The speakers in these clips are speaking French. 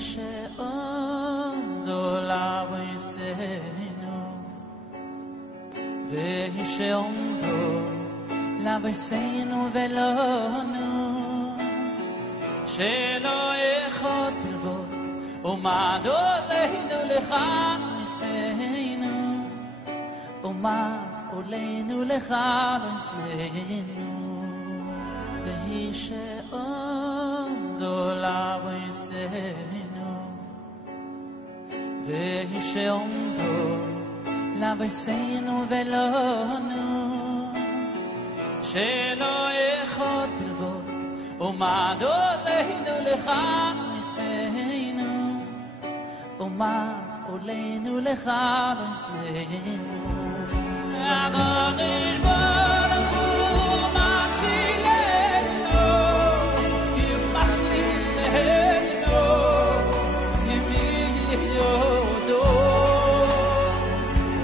שעומדו לבויסנו והיא שעומדו לבויסנו ולנו שלא אחד בלבוד ומד עלינו לכאן ניסינו ומד עלינו לכאן ניסינו והיא שעומדו לבויסנו והיא שעומדו לבויסנו ולנו שלא אחד בלבוד ומד עלינו לכאן ניסינו ומד עלינו לכאן ניסינו הקדוש ברוך הוא מצילנו כי מצילנו ימידו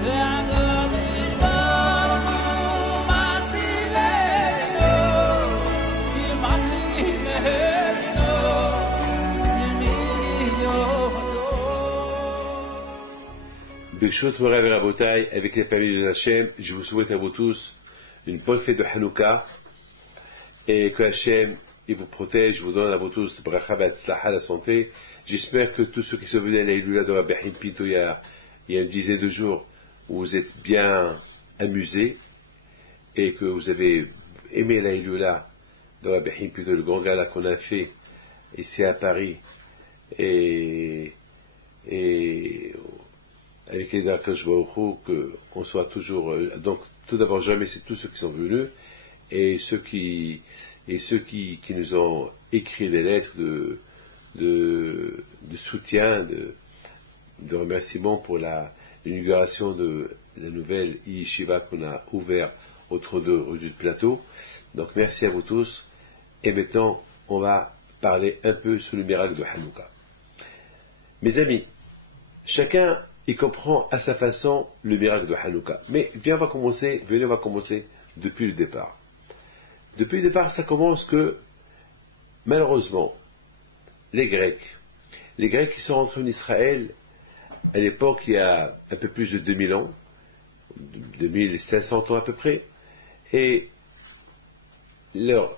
הקדוש ברוך הוא מצילנו כי מצילנו Birshot Morav et Rabotai, avec les permis de Hachem, je vous souhaite à vous tous une bonne fête de Hanouka et que Hachem il vous protège, vous donne à vous tous bracha v'atzlacha, la santé. J'espère que tous ceux qui sont venus à la Hiloula de Rabbi Haim Pinto il y a une dizaine de jours, vous êtes bien amusés et que vous avez aimé la Hiloula de Rabbi Haim Pinto, le grand gala qu'on a fait ici à Paris et avec les Akash Baruch qu'on soit toujours. Donc, tout d'abord, je remercie tous ceux qui sont venus et ceux qui nous ont écrit des lettres de soutien, de remerciement pour l'inauguration de la nouvelle yeshiva qu'on a ouvert au 32 rue du Plateau. Donc, merci à vous tous. Et maintenant, on va parler un peu sur le miracle de Hanouka. Mes amis, chacun il comprend à sa façon le miracle de Hanouka. Mais venez, on va commencer depuis le départ. Depuis le départ, ça commence que, malheureusement, les Grecs qui sont rentrés en Israël, à l'époque, il y a un peu plus de 2000 ans, 2500 ans à peu près, et leur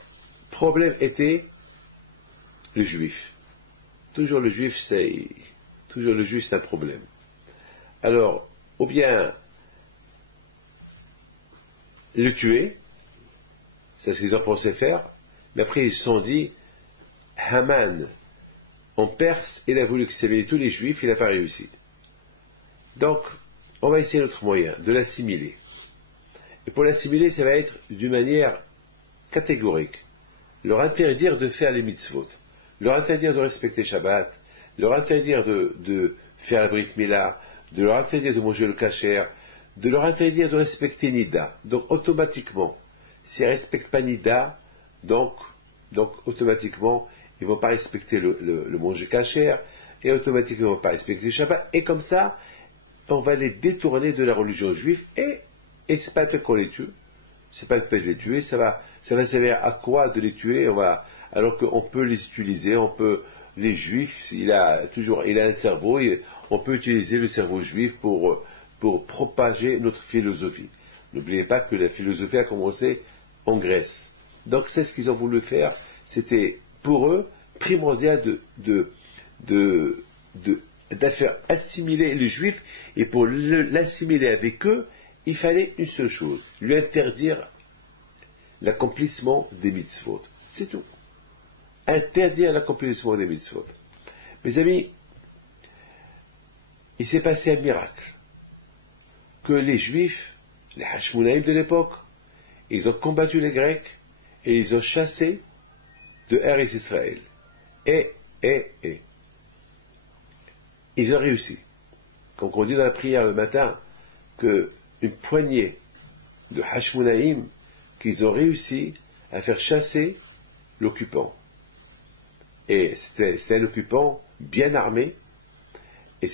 problème était le juif. Toujours le juif, c'est un problème. Alors, ou bien le tuer, c'est ce qu'ils ont pensé faire, mais après ils se sont dit, Haman, en Perse, il a voulu exterminer tous les juifs, il n'a pas réussi. Donc, on va essayer notre moyen de l'assimiler. Et pour l'assimiler, ça va être d'une manière catégorique. Leur interdire de faire les mitzvot, leur interdire de respecter Shabbat, leur interdire de faire la Brit Mila, de leur interdire de manger le kasher, de leur interdire de respecter Nida. Donc automatiquement, s'ils ne respectent pas Nida, donc automatiquement, ils ne vont pas respecter le manger kasher, et automatiquement, ils ne vont pas respecter le Shabbat, et comme ça, on va les détourner de la religion juive, et c'est pas le fait qu'on les tue, c'est pas le fait de les tuer, ça va servir à quoi de les tuer, alors qu'on peut les utiliser, les juifs, il a un cerveau, on peut utiliser le cerveau juif pour propager notre philosophie. N'oubliez pas que la philosophie a commencé en Grèce. Donc c'est ce qu'ils ont voulu faire, c'était pour eux primordial de faire assimiler les juifs, et pour l'assimiler avec eux, il fallait une seule chose, lui interdire l'accomplissement des mitzvot. C'est tout. Interdire l'accomplissement des mitzvot. Mes amis, il s'est passé un miracle. Que les Juifs, les Hashmonaïm de l'époque, ils ont combattu les Grecs et ils ont chassé de Eretz Israël. Et ils ont réussi. Comme on dit dans la prière le matin, qu'une poignée de Hashmonaïm qu'ils ont réussi à faire chasser l'occupant. Et c'était un occupant bien armé, et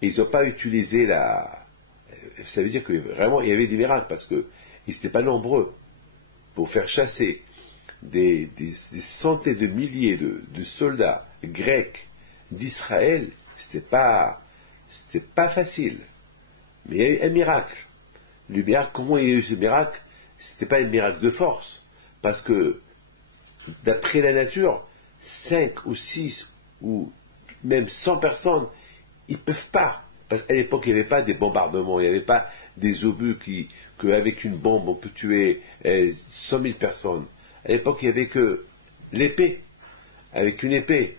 ils n'ont pas utilisé ça veut dire que vraiment il y avait des miracles, parce qu'ils n'étaient pas nombreux pour faire chasser des centaines de milliers de soldats grecs d'Israël, c'était pas facile. Mais il y a eu un miracle. Le miracle, comment il y a eu ce miracle? C'était pas un miracle de force. Parce que, d'après la nature, 5 ou 6 ou même 100 personnes, ils peuvent pas. Parce qu'à l'époque, il n'y avait pas des bombardements, il n'y avait pas des obus qu'avec une bombe, on peut tuer 100 000 personnes. À l'époque, il n'y avait que l'épée. Avec une épée,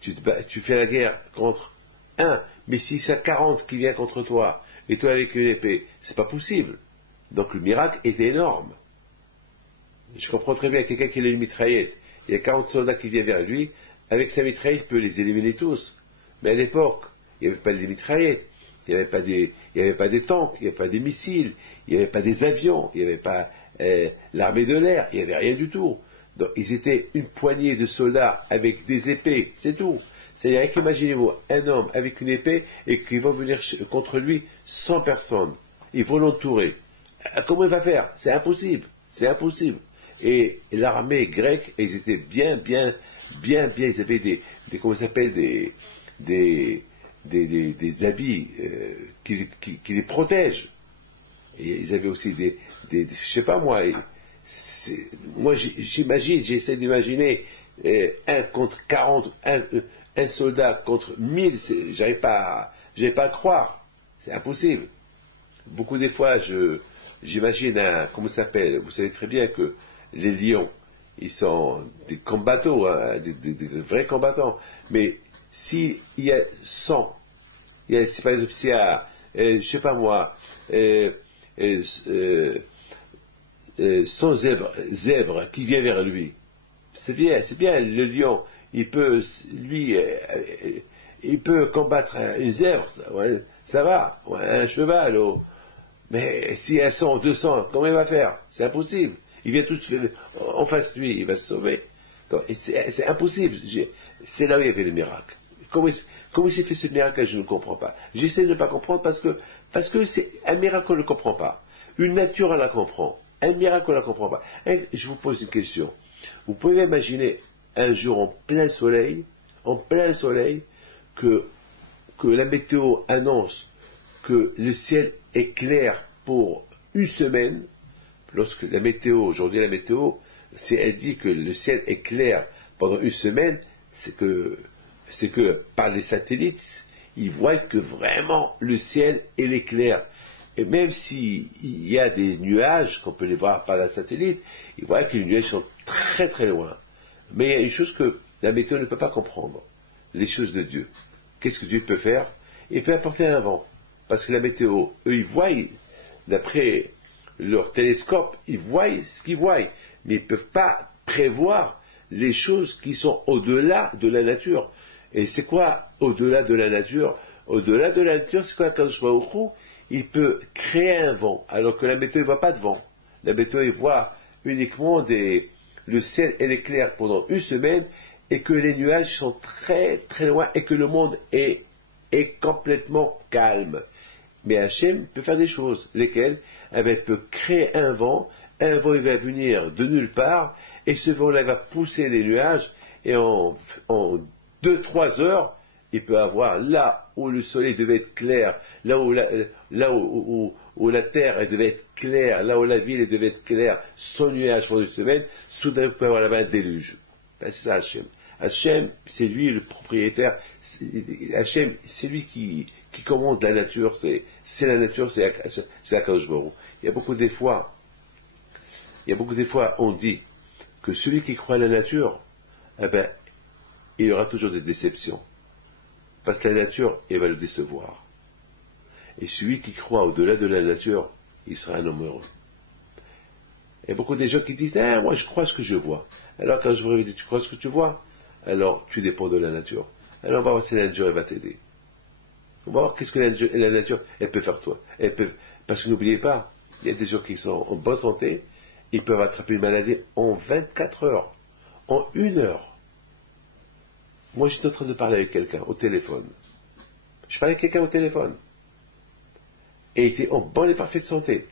tu fais la guerre contre un, mais si c'est 40 qui vient contre toi, et toi avec une épée, c'est pas possible. Donc le miracle était énorme. Je comprends très bien quelqu'un qui a une mitraillette, il y a 40 soldats qui viennent vers lui, avec sa mitraillette, il peut les éliminer tous. Mais à l'époque, il n'y avait pas des mitraillettes, il n'y avait pas des tanks, il n'y avait pas des missiles, il n'y avait pas des avions, il n'y avait pas l'armée de l'air, il n'y avait rien du tout. Donc ils étaient une poignée de soldats avec des épées, c'est tout. C'est-à-dire qu'imaginez-vous un homme avec une épée et qu'ils vont venir contre lui 100 personnes. Ils vont l'entourer. Comment il va faire? C'est impossible. C'est impossible. Et l'armée grecque, ils étaient bien, ils avaient des comment ça s'appelle, des habits qui les protègent. Et ils avaient aussi je sais pas moi, moi j'imagine, j'essaie d'imaginer un contre 40, un soldat contre 1000, j'arrive pas à croire, c'est impossible. Beaucoup des fois, j'imagine comment ça s'appelle, vous savez très bien que les lions, ils sont des combattants, hein, des vrais combattants, mais s'il y a 100, si par exemple s'il y a, je sais pas moi, 100 zèbres qui viennent vers lui, c'est bien, le lion, il peut combattre une zèbre, ça va, un cheval, mais si elles sont 200, comment il va faire? C'est impossible. Il vient tous en face de lui, il va se sauver. Donc, c'est impossible. C'est là où il y avait le miracle. Comment il s'est fait ce miracle? Je ne comprends pas. J'essaie de ne pas comprendre parce que c'est un miracle qu'on ne comprend pas. Une nature, on la comprend. Un miracle, on ne la comprend pas. Et je vous pose une question. Vous pouvez imaginer un jour en plein soleil, que la météo annonce que le ciel est clair pour une semaine. Lorsque aujourd'hui la météo, si elle dit que le ciel est clair pendant une semaine, c'est que par les satellites, ils voient que vraiment le ciel est clair. Et même s'il y a des nuages, qu'on peut les voir par la satellite, ils voient que les nuages sont très très loin. Mais il y a une chose que la météo ne peut pas comprendre, les choses de Dieu. Qu'est-ce que Dieu peut faire? Il peut apporter un vent. Parce que la météo, eux, ils voient, d'après leur télescope, ils voient ce qu'ils voient. Mais ils ne peuvent pas prévoir les choses qui sont au-delà de la nature. Et c'est quoi au-delà de la nature? Au-delà de la nature, c'est quoi Kadosh Baruch Hu? Il peut créer un vent, alors que la météo ne voit pas de vent. La météo, il voit uniquement le ciel est clair pendant une semaine, et que les nuages sont très très loin, et que le monde est complètement calme. Mais Hachem peut faire des choses, lesquelles? Il peut créer un vent il va venir de nulle part, et ce vent-là va pousser les nuages, et en 2-3 heures, il peut avoir là où le soleil devait être clair, là où la terre elle devait être claire, là où la ville elle devait être claire, sans nuage pendant une semaine, soudain il peut avoir là-bas un déluge. Ben, c'est ça Hachem. Hachem, c'est lui le propriétaire. Hachem, c'est lui qui commande la nature. C'est la nature, c'est Akadosh Baruch Hu. Il y a beaucoup des fois, on dit que celui qui croit à la nature, il y aura toujours des déceptions. Parce que la nature, elle va le décevoir. Et celui qui croit au-delà de la nature, il sera un homme heureux. Il y a beaucoup de gens qui disent, moi je crois ce que je vois. Alors quand je vous dis, tu crois ce que tu vois? Alors tu dépends de la nature. Alors on va voir si la nature elle va t'aider. On va voir qu'est-ce que la nature elle peut faire toi. Parce que n'oubliez pas, il y a des gens qui sont en bonne santé, ils peuvent attraper une maladie en 24 heures, en 1 heure. Moi j'étais en train de parler avec quelqu'un au téléphone. Je parlais avec quelqu'un au téléphone. Et il était en bonne et parfaite santé.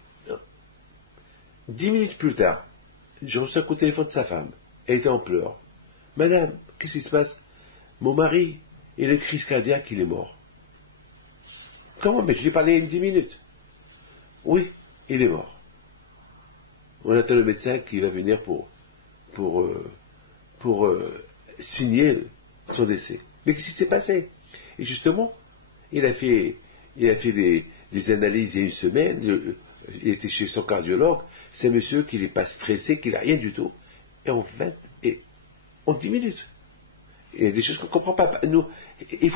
10 minutes plus tard, j'ai reçu un coup de téléphone de sa femme. Elle était en pleurs. Madame, qu'est-ce qui se passe? Mon mari, il a une crise cardiaque, il est mort. Comment? Mais je lui ai parlé il y a 10 minutes. Oui, il est mort. On attend le médecin qui va venir pour signer son décès. Mais qu'est-ce qui s'est passé? Et justement, il a fait des analyses il y a une semaine, il était chez son cardiologue, c'est un monsieur qui n'est pas stressé, qui n'a rien du tout, et en 10 minutes. Il y a des choses qu'on ne comprend pas. Nous, il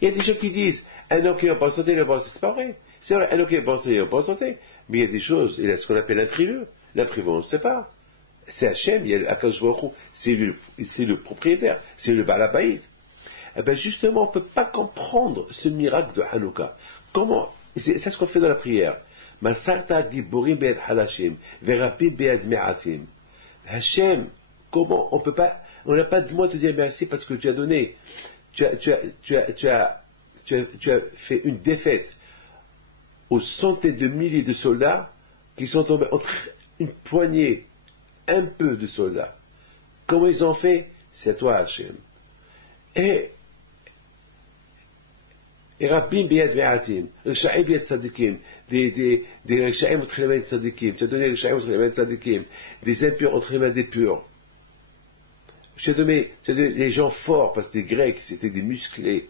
y a des gens qui disent, un homme qui est en bonne santé, il est en bonne santé. C'est pas vrai. C'est vrai, un homme qui est en bonne santé, il est en bonne santé. Mais il y a des choses, il y a ce qu'on appelle l'imprévu. L'imprévu, on ne sait pas. C'est Hachem, il y a Akadosh Baruch Hu, c'est le propriétaire, c'est le Baal Habayit. Eh bien justement, on ne peut pas comprendre ce miracle de Hanouka. Comment? C'est ce qu'on fait dans la prière. Masarta giborim be'ed halashim, verapim be'ed me'atim. Hachem, comment on peut pas, on n'a pas de mots de te dire merci parce que tu as donné, tu as fait une défaite aux centaines de milliers de soldats qui sont tombés entre une poignée, un peu de soldats. Comment ils ont fait? C'est toi, Hachem. Et Rabbim biyad me'atim, Risha'im biyad tzadikim, des Risha'im entre les mains de tzadikim, tu as donné Risha'im entre les mains de tzadikim, des impurs entre les mains des purs. Tu as donné les gens forts, parce que les Grecs, c'était des musclés,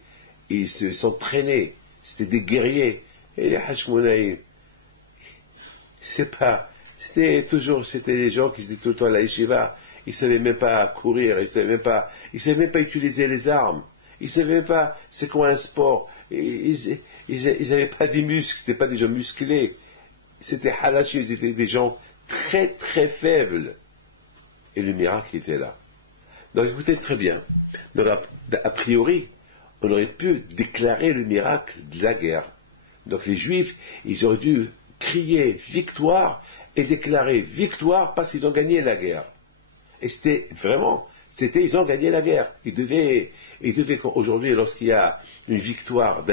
ils se sont traînés, c'était des guerriers, et les Hashmonaïm, c'était les gens qui étaient tout le temps à la yeshiva, ils savaient même pas courir, ils savaient même pas utiliser les armes, ils savaient même pas c'est quoi un sport, ils n'avaient pas des muscles, c'était pas des gens musclés, c'était halachim, ils étaient des gens très très faibles, et le miracle était là. Donc écoutez très bien, donc, a priori, on aurait pu déclarer le miracle de la guerre. Donc les Juifs, ils auraient dû crier victoire et déclarer victoire parce qu'ils ont gagné la guerre. Et ils ont gagné la guerre. Ils devaient aujourd'hui, lorsqu'il y a une victoire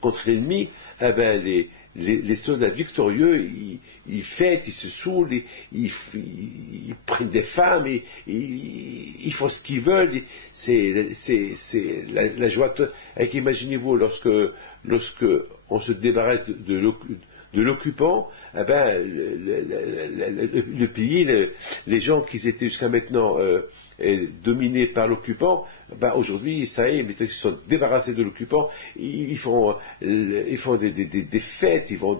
contre l'ennemi, eh ben, les soldats victorieux, ils fêtent, ils se saoulent, ils prennent des femmes, ils font ce qu'ils veulent. C'est la joie. Imaginez-vous, lorsque on se débarrasse de l'occupant, eh ben, le pays, les gens qui étaient jusqu'à maintenant dominés par l'occupant, ben aujourd'hui, ça y est, ils se sont débarrassés de l'occupant, ils font des fêtes, ils font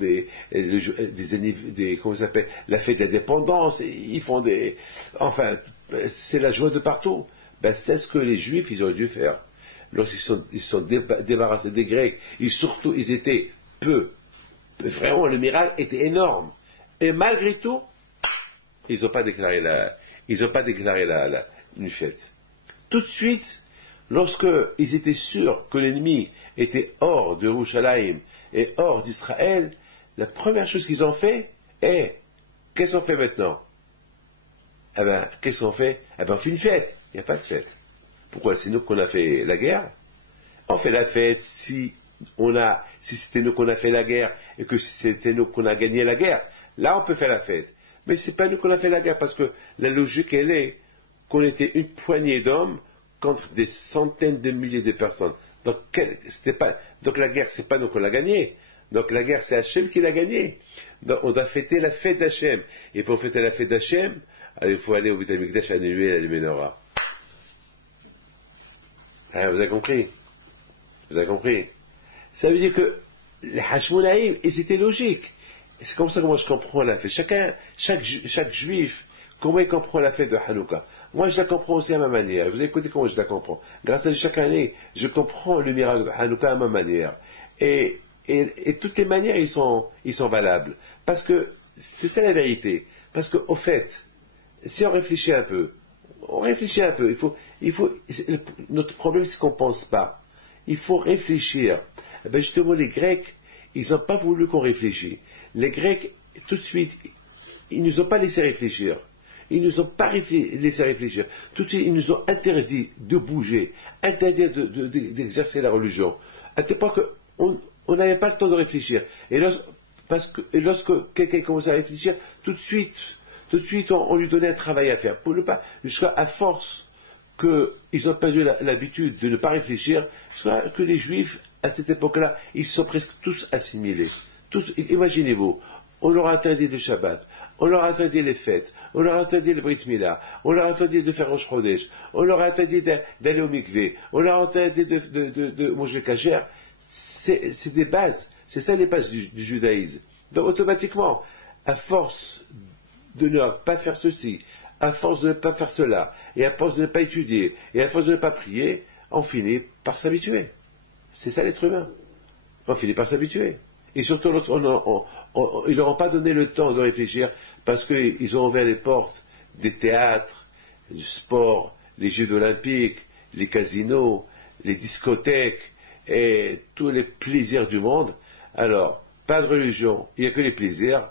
comment ça s'appelle, la fête de l'indépendance, ils font enfin, c'est la joie de partout. Ben, c'est ce que les Juifs, ils auraient dû faire. Lorsqu'ils se sont débarrassés des Grecs, ils étaient peu. Vraiment, le miracle était énorme. Et malgré tout, ils n'ont pas déclaré une fête. Tout de suite, lorsqu'ils étaient sûrs que l'ennemi était hors de Yerushalayim et hors d'Israël, la première chose qu'ils ont fait est, qu'est-ce qu'on fait maintenant? Eh bien, qu'est-ce qu'on fait? Eh bien, on fait une fête. Il n'y a pas de fête. Pourquoi? C'est nous qu'on a fait la guerre. On fait la fête si c'était nous qu'on a fait la guerre et que c'était nous qu'on a gagné la guerre. Là, on peut faire la fête. Mais c'est pas nous qu'on a fait la guerre parce que la logique, elle est qu'on était une poignée d'hommes contre des centaines de milliers de personnes. Donc, donc la guerre, c'est pas nous qu'on l'a gagnée. Donc la guerre, c'est Hachem qui l'a gagnée. Donc on doit fêter la fête d'Hachem. Et pour fêter la fête d'Hachem, il faut aller au Beit HaMikdash et annuler la menorah. Ah, vous avez compris? Ça veut dire que les Hashmonaïm, et c'était logique. C'est comme ça que moi je comprends la fête. Chaque juif, comment il comprend la fête de Hanouka? Moi je la comprends aussi à ma manière. Vous écoutez comment je la comprends. Grâce à Dieu, chaque année, je comprends le miracle de Hanouka à ma manière. Et toutes les manières, ils sont valables. Parce que, c'est ça la vérité. Parce que, au fait, si on réfléchit un peu, notre problème c'est qu'on ne pense pas. Il faut réfléchir. Eh bien, justement, les Grecs, ils n'ont pas voulu qu'on réfléchisse. Les Grecs, tout de suite, ils ne nous ont pas laissé réfléchir. Ils ne nous ont pas laissé réfléchir. Tout de suite, ils nous ont interdit de bouger, interdit d'exercer la religion. À tel point qu'on n'avait pas le temps de réfléchir. Et lorsque quelqu'un commence à réfléchir, tout de suite, Tout de suite, on lui donnait un travail à faire. Pour ne pas, jusqu'à à force qu'ils ont perdu l'habitude de ne pas réfléchir, jusqu'à que les Juifs, à cette époque-là, ils se sont presque tous assimilés. Tous, imaginez-vous, on leur a interdit le Shabbat, on leur a interdit les fêtes, on leur a interdit le Brit Mila, on leur a interdit de faire Rosh Chodesh, on leur a interdit d'aller au mikvé, on leur a interdit de manger kasher. C'est des bases, c'est ça les bases du judaïsme. Donc automatiquement, à force de ne pas faire ceci, à force de ne pas faire cela, et à force de ne pas étudier, et à force de ne pas prier, on finit par s'habituer. C'est ça l'être humain. On finit par s'habituer. Et surtout, ils leur ont pas donné le temps de réfléchir parce qu'ils ont ouvert les portes des théâtres, du sport, les Jeux olympiques, les casinos, les discothèques et tous les plaisirs du monde. Alors, pas de religion, il n'y a que les plaisirs.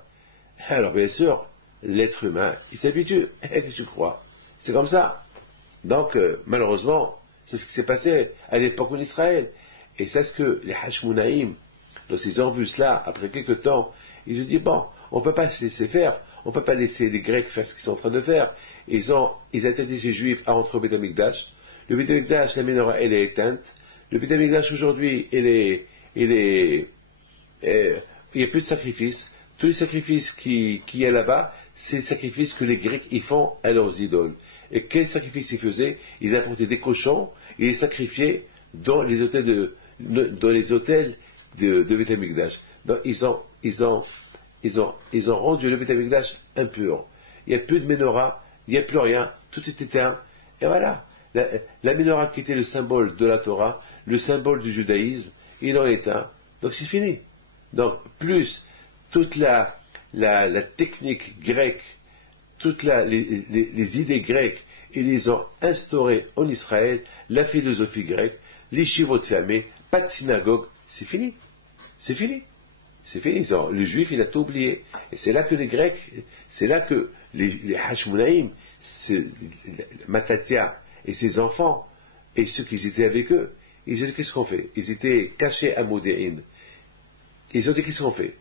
Alors, bien sûr, l'être humain, il s'habitue. Je crois. C'est comme ça. Donc, malheureusement, c'est ce qui s'est passé à l'époque en Israël. Et c'est ce que les Hashmonaïm, lorsqu'ils ont vu cela, après quelques temps, ils ont dit, bon, on ne peut pas se laisser faire, on ne peut pas laisser les Grecs faire ce qu'ils sont en train de faire. Ils interdisent les Juifs à rentrer au Beth Amikdash. Le Beth Amikdash, la menorah, elle est éteinte. Le Beth Amikdash, aujourd'hui, il n'y a plus de sacrifices. Tous les sacrifices qui y a là-bas, c'est les sacrifices que les Grecs y font à leurs idoles. Et quels sacrifices ils faisaient? Ils apportaient des cochons, ils les sacrifiaient dans les hôtels de Beth Amikdash. Donc ils ont rendu le Beth Amikdash impur. Il n'y a plus de menorah, il n'y a plus rien, tout est éteint. Et voilà, la menorah qui était le symbole de la Torah, le symbole du judaïsme, ils l'ont éteint. Donc c'est fini. Donc plus toute la technique grecque, toutes les idées grecques, ils les ont instaurées en Israël, la philosophie grecque, les chivot fermés, pas de synagogue, c'est fini. C'est fini. C'est fini. Le juif, il a tout oublié. Et c'est là que les Grecs, c'est là que les Hashmonaïm, Matatia et ses enfants, et ceux qui étaient avec eux, ils ont dit qu'est-ce qu'on fait? Ils étaient cachés à Modéine. Ils ont dit qu'est-ce qu'on fait?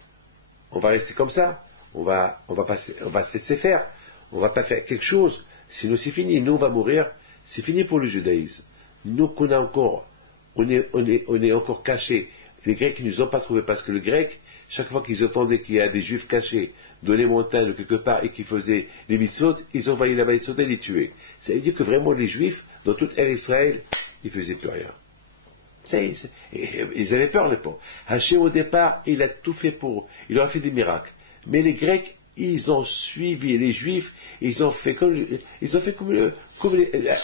On va rester comme ça. On va se laisser faire. On va pas faire quelque chose. Sinon c'est fini. Nous on va mourir. C'est fini pour le judaïsme. Nous qu'on a encore, on est encore cachés. Les Grecs ne nous ont pas trouvés parce que le grec, chaque fois qu'ils entendaient qu'il y a des Juifs cachés dans les montagnes ou quelque part et qui faisaient les mitzvot, ils envahissaient la mitzvot et les tuaient. Ça veut dire que vraiment les Juifs, dans toute Eretz Israël, ils faisaient plus rien. Ils avaient peur les pauvres. Hachem au départ, il a tout fait il leur a fait des miracles. Mais les Grecs, ils ont suivi les Juifs, ils ont fait comme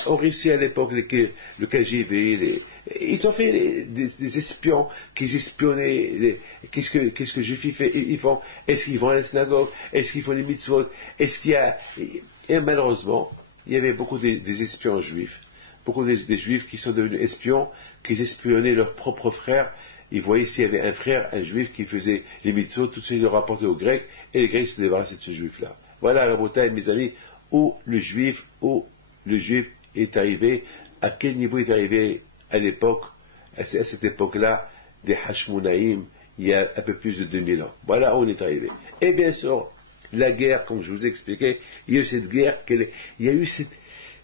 on réussit à l'époque le KGB, ils ont fait des espions qui espionnaient. Qu'est-ce que les Juifs ils font? Est-ce qu'ils vont à la synagogue? Est-ce qu'ils font les mitzvot? Est-ce qu'il y a... Et malheureusement, il y avait beaucoup des espions juifs. Beaucoup des Juifs qui sont devenus espions, qui espionnaient leurs propres frères. Ils voyaient s'il y avait un frère, un Juif qui faisait les mitzvot, tout ça ils le rapportaient aux Grecs, et les Grecs se débarrassaient de ce Juif-là. Voilà, Rabotai, mes amis, où le Juif est arrivé, à quel niveau il est arrivé à l'époque, à cette époque-là, des Hashmonaïm, il y a un peu plus de 2000 ans. Voilà où on est arrivé. Et bien sûr, la guerre, comme je vous ai expliqué, il y a eu cette guerre,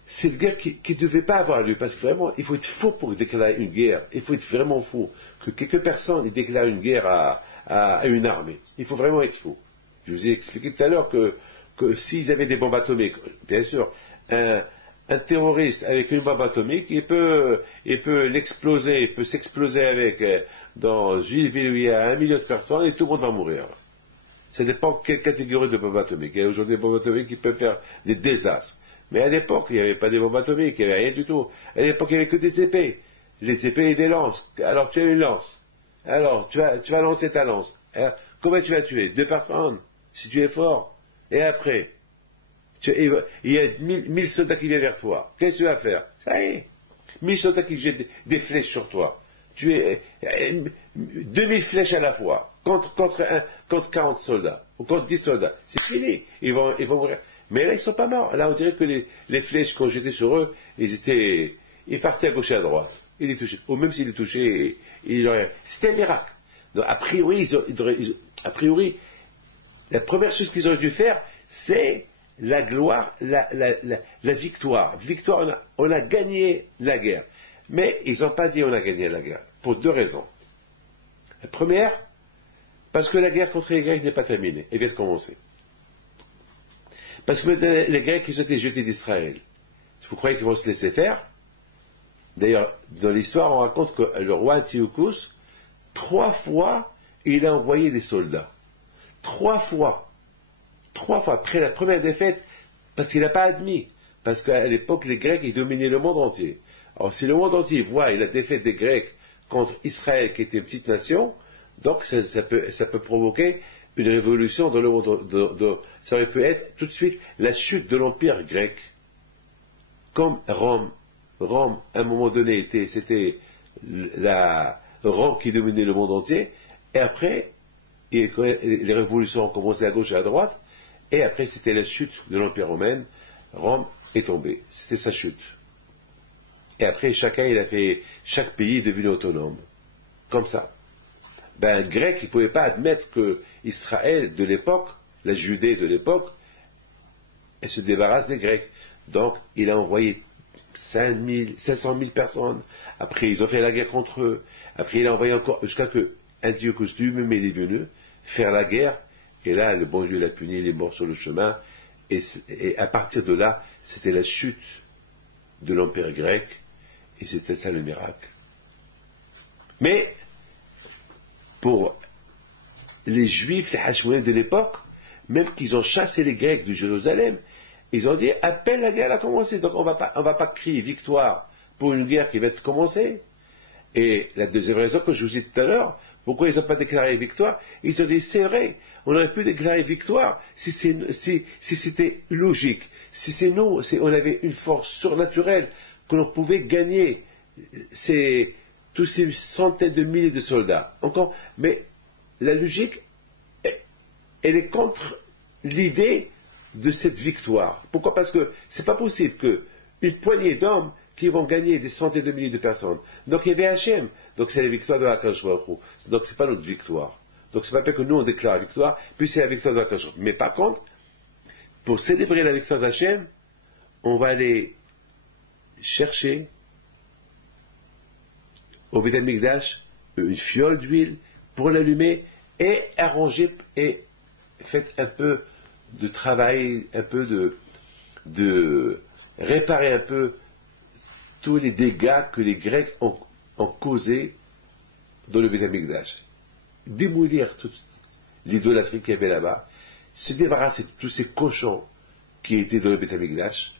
cette guerre qui ne devait pas avoir lieu, parce que vraiment, il faut être fou pour déclarer une guerre. Il faut être vraiment fou. Que quelques personnes déclarent une guerre à une armée. Il faut vraiment être fou. Je vous ai expliqué tout à l'heure que s'ils avaient des bombes atomiques, bien sûr, un terroriste avec une bombe atomique, il peut l'exploser, il peut s'exploser avec dans une ville où il y a 1 million de personnes et tout le monde va mourir. Ça dépend quelle catégorie de bombe atomique. Il y a aujourd'hui des bombes atomiques qui peuvent faire des désastres. Mais à l'époque, il n'y avait pas des bombes atomiques, il n'y avait rien du tout. À l'époque, il n'y avait que des épées. Les épées et des lances. Alors tu as une lance. Alors tu vas lancer ta lance. Alors, combien tu vas tuer? 2 personnes, si tu es fort. Et après, il y a 1000 soldats qui viennent vers toi. Qu'est-ce que tu vas faire? Ça y est. 1000 soldats qui jettent des flèches sur toi. Tu es 2000 flèches à la fois. Contre 40 soldats. Ou contre 10 soldats. C'est fini. Ils vont mourir. Mais là, ils ne sont pas morts. Là, on dirait que les flèches qu'on jetait sur eux, ils partaient à gauche et à droite. Ils les touchaient. Ou même s'ils les touchaient, c'était un miracle. Donc, a priori, la première chose qu'ils auraient dû faire, c'est la gloire, la victoire. Victoire, on a gagné la guerre. Mais ils n'ont pas dit on a gagné la guerre, pour deux raisons. La première, parce que la guerre contre les Grecs n'est pas terminée, elle vient de commencer. Parce que les Grecs, ils ont été jetés d'Israël. Vous croyez qu'ils vont se laisser faire? D'ailleurs, dans l'histoire, on raconte que le roi Antiochus, 3 fois, il a envoyé des soldats. 3 fois. 3 fois. Après la première défaite, parce qu'il n'a pas admis. Parce qu'à l'époque, les Grecs, ils dominaient le monde entier. Alors, si le monde entier voit la défaite des Grecs contre Israël, qui était une petite nation, donc ça peut provoquer une révolution dans le monde. Ça aurait pu être tout de suite la chute de l'empire grec. Comme Rome. Rome, à un moment donné, c'était la Rome qui dominait le monde entier. Et après, les révolutions ont commencé à gauche et à droite. Et après, c'était la chute de l'empire romain. Rome est tombée. C'était sa chute. Et après, chaque pays est devenu autonome. Comme ça. Un Grec, il ne pouvait pas admettre que Israël de l'époque, la Judée de l'époque, elle se débarrasse des Grecs. Donc, il a envoyé 500 000 personnes. Après, ils ont fait la guerre contre eux. Après, il a envoyé encore, jusqu'à que Antiochus lui-même est venu faire la guerre. Et là, le bon Dieu l'a puni, il est mort sur le chemin. Et à partir de là, c'était la chute de l'empire grec. Et c'était ça le miracle. Mais, pour les Juifs, les Hachmounites de l'époque, même qu'ils ont chassé les Grecs de Jérusalem, ils ont dit, à peine la guerre a commencé, donc on va pas crier victoire pour une guerre qui va être commencée. Et la deuxième raison que je vous ai dit tout à l'heure, pourquoi ils n'ont pas déclaré victoire, ils ont dit, c'est vrai, on aurait pu déclarer victoire si c'était logique, si on avait une force surnaturelle, que l'on pouvait gagner tous ces centaines de milliers de soldats. Encore, mais la logique, elle est contre l'idée de cette victoire. Pourquoi? Parce que c'est pas possible qu'une poignée d'hommes qui vont gagner des centaines de milliers de personnes. Donc il y avait Hachem. Donc c'est la victoire de Akadosh Baruch Hu. Donc c'est pas notre victoire. Donc c'est pas que nous on déclare la victoire, puis c'est la victoire de Akadosh Baruch Hu. Mais par contre, pour célébrer la victoire d'Hachem, on va aller chercher au Beit HaMikdash une fiole d'huile pour l'allumer et arranger et faites un peu de travail, un peu de réparer un peu tous les dégâts que les Grecs ont causés dans le Beit HaMikdash. Démolir toute l'idolâtrie qu'il y avait là-bas, se débarrasser de tous ces cochons qui étaient dans le Beit HaMikdash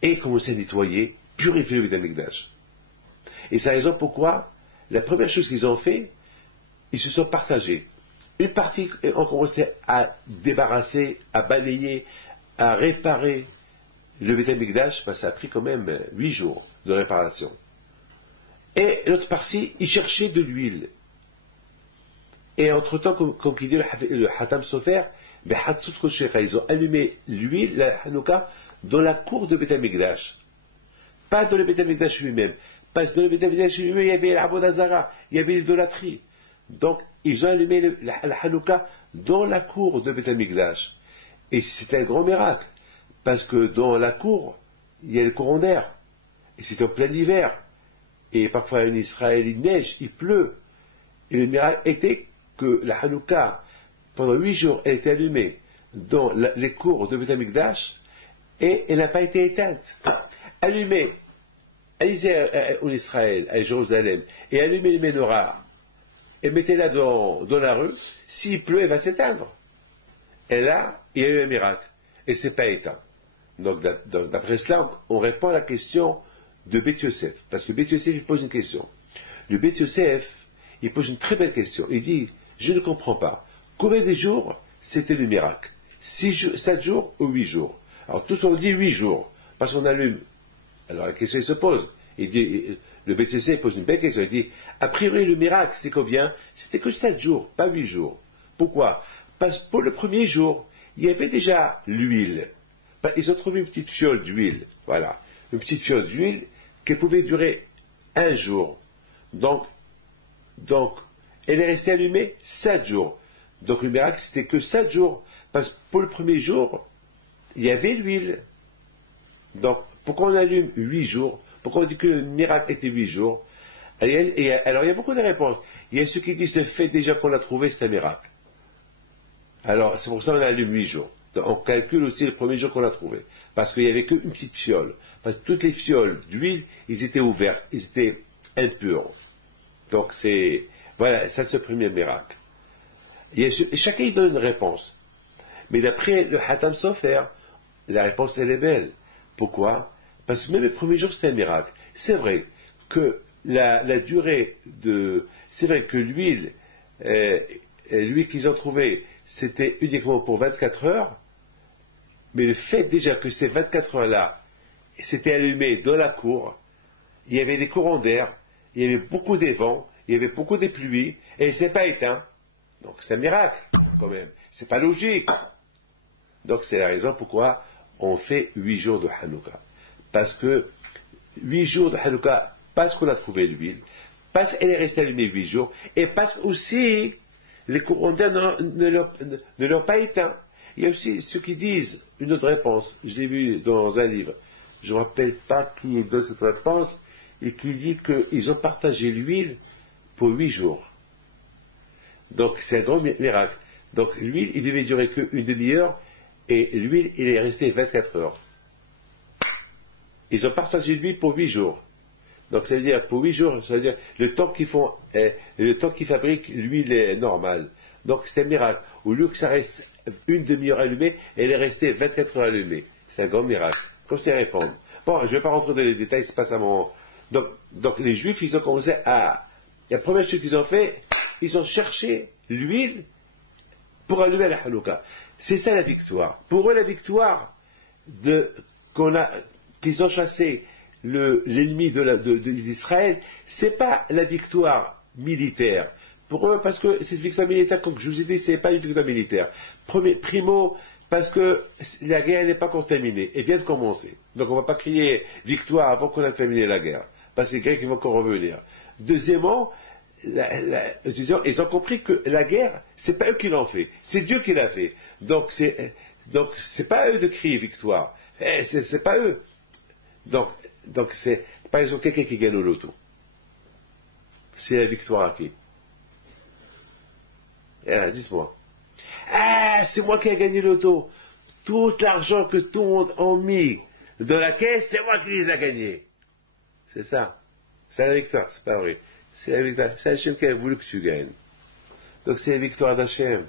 et commencer à nettoyer, purifier le Beit HaMikdash. Et c'est la raison pourquoi la première chose qu'ils ont fait, ils se sont partagés. Une partie ont commencé à débarrasser, à balayer, à réparer le Beit HaMikdash, parce que ça a pris quand même 8 jours de réparation. Et l'autre partie, ils cherchaient de l'huile. Et entre-temps, comme dit le Hatam Sofer, ils ont allumé l'huile, la Hanouka, dans la cour de Beit HaMikdash. Pas dans le Beit HaMikdash lui-même. Parce que dans le Beit HaMikdash lui-même, il y avait l'Abod Zara, il y avait l'idolâtrie. Donc, ils ont allumé la Hanouka dans la cour de Beit HaMikdash. Et c'était un grand miracle. Parce que dans la cour, il y a le courant d'air. Et c'est en plein hiver. Et parfois en Israël, il neige, il pleut. Et le miracle était que la Hanouka, pendant 8 jours, elle était allumée dans les cours de Beit HaMikdash et elle n'a pas été éteinte. Allumée, allez-y en Israël, à Jérusalem, et allumez le menorah et mettez-la dans la rue. S'il pleut, elle va s'éteindre. Et là, il y a eu un miracle. Et c'est pas éteint. Donc, d'après cela, on répond à la question de Beth Yosef. Parce que Beth Yosef, il pose une question. Le Beth Yosef, il pose une très belle question. Il dit, je ne comprends pas. Combien de jours c'était le miracle? 7 jours ou 8 jours? Alors, tous on dit 8 jours. Parce qu'on allume. Alors, la question, il se pose. Il dit, le Beth Yosef pose une belle question. Il dit, a priori, le miracle, c'était combien? C'était que 7 jours, pas 8 jours. Pourquoi? Parce que pour le premier jour, il y avait déjà l'huile. Ils ont trouvé une petite fiole d'huile. Voilà. Une petite fiole d'huile qui pouvait durer 1 jour. Donc, elle est restée allumée 7 jours. Donc, le miracle, c'était que 7 jours. Parce que pour le premier jour, il y avait l'huile. Donc, pourquoi on allume 8 jours? Pourquoi on dit que le miracle était 8 jours? Alors, il y a beaucoup de réponses. Il y a ceux qui disent le fait déjà qu'on l'a trouvé, c'est un miracle. Alors, c'est pour ça qu'on allume 8 jours. Donc, on calcule aussi le premier jour qu'on l'a trouvé. Parce qu'il n'y avait qu'une petite fiole. Parce que toutes les fioles d'huile, ils étaient ouvertes, ils étaient impurs. Donc, voilà, ça c'est le premier miracle. Chacun il donne une réponse. Mais d'après le Hatam Sofer, la réponse elle est belle. Pourquoi? Parce que même le premier jour c'était un miracle. C'est vrai que la durée de... C'est vrai que l'huile qu'ils ont trouvé, c'était uniquement pour 24 heures, mais le fait déjà que ces 24 heures-là, c'était allumé dans la cour, il y avait des courants d'air, il y avait beaucoup de vents, il y avait beaucoup de pluies, et il ne s'est pas éteint. Donc c'est un miracle, quand même. C'est pas logique. Donc c'est la raison pourquoi on fait 8 jours de Hanouka. Parce que 8 jours de Hanouka, parce qu'on a trouvé l'huile, parce qu'elle est restée allumée 8 jours, et parce aussi les courants d'air ne l'ont pas éteint. Il y a aussi ceux qui disent une autre réponse. Je l'ai vu dans un livre. Je ne me rappelle pas qui donne cette réponse, et qui dit qu'ils ont partagé l'huile pour 8 jours. Donc c'est un grand miracle. Donc l'huile, il devait durer qu'une demi-heure, et l'huile, il est resté 24 heures. Ils ont partagé l'huile pour 8 jours. Donc ça veut dire, pour 8 jours, ça veut dire le temps qu'ils fabriquent l'huile normale. Donc c'est un miracle. Au lieu que ça reste une demi-heure allumée, elle est restée 24 heures allumée. C'est un grand miracle. Comme c'est répondre. Bon, je ne vais pas rentrer dans les détails, c'est pas ça mon... Donc les Juifs, ils ont commencé à... La première chose qu'ils ont fait, ils ont cherché l'huile pour allumer la Hanouka. C'est ça la victoire. Pour eux, la victoire qu'ils ont chassé l'ennemi d'Israël, c'est pas la victoire militaire. Pour eux, parce que cette victoire militaire, comme je vous ai dit, c'est pas une victoire militaire. Primo, parce que la guerre n'est pas encore terminée, elle vient de commencer. Donc on ne va pas crier victoire avant qu'on ait terminé la guerre, parce que les Grecs vont encore revenir. Deuxièmement, ils ont compris que la guerre, c'est pas eux qui l'ont fait, c'est Dieu qui l'a fait. Donc c'est pas à eux de crier victoire. C'est pas eux. Donc c'est, par exemple, quelqu'un qui gagne au loto. C'est la victoire à qui? Dites-moi. Ah, c'est moi qui ai gagné le loto. Tout l'argent que tout le monde a mis dans la caisse, c'est moi qui les ai gagnés. C'est ça. C'est la victoire, c'est pas vrai. C'est la victoire. C'est Hachem qui a voulu que tu gagnes. Donc c'est la victoire d'Hachem.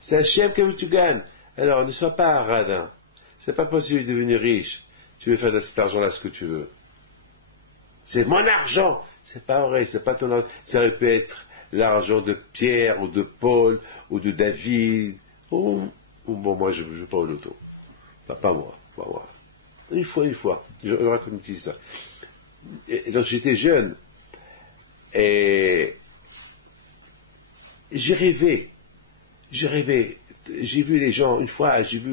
C'est Hachem qui a voulu que tu gagnes. Alors ne sois pas un radin. C'est pas possible de devenir riche. Tu veux faire de cet argent-là ce que tu veux. C'est mon argent. C'est pas vrai, c'est pas ton argent. Ça aurait pu être l'argent de Pierre, ou de Paul, ou de David. Ou bon, moi je ne joue pas au loto. Pas moi. Une fois. Je raconte ça. Lorsque j'étais jeune, et j'ai rêvé. J'ai vu les gens, une fois, j'étais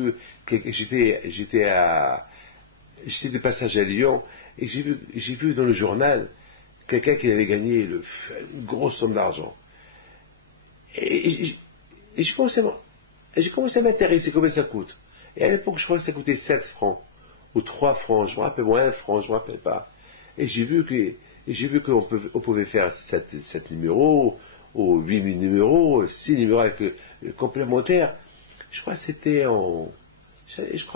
de passage à Lyon, et j'ai vu dans le journal quelqu'un qui avait gagné une grosse somme d'argent. Et j'ai commencé à m'intéresser combien ça coûte. Et à l'époque, je crois que ça coûtait 7 francs, ou 3 francs, je me rappelle, ou 1 franc, je me rappelle pas. Et j'ai vu qu'on pouvait faire 7 numéros, ou 8 numéros, 6 numéros avec le complémentaire. Je crois que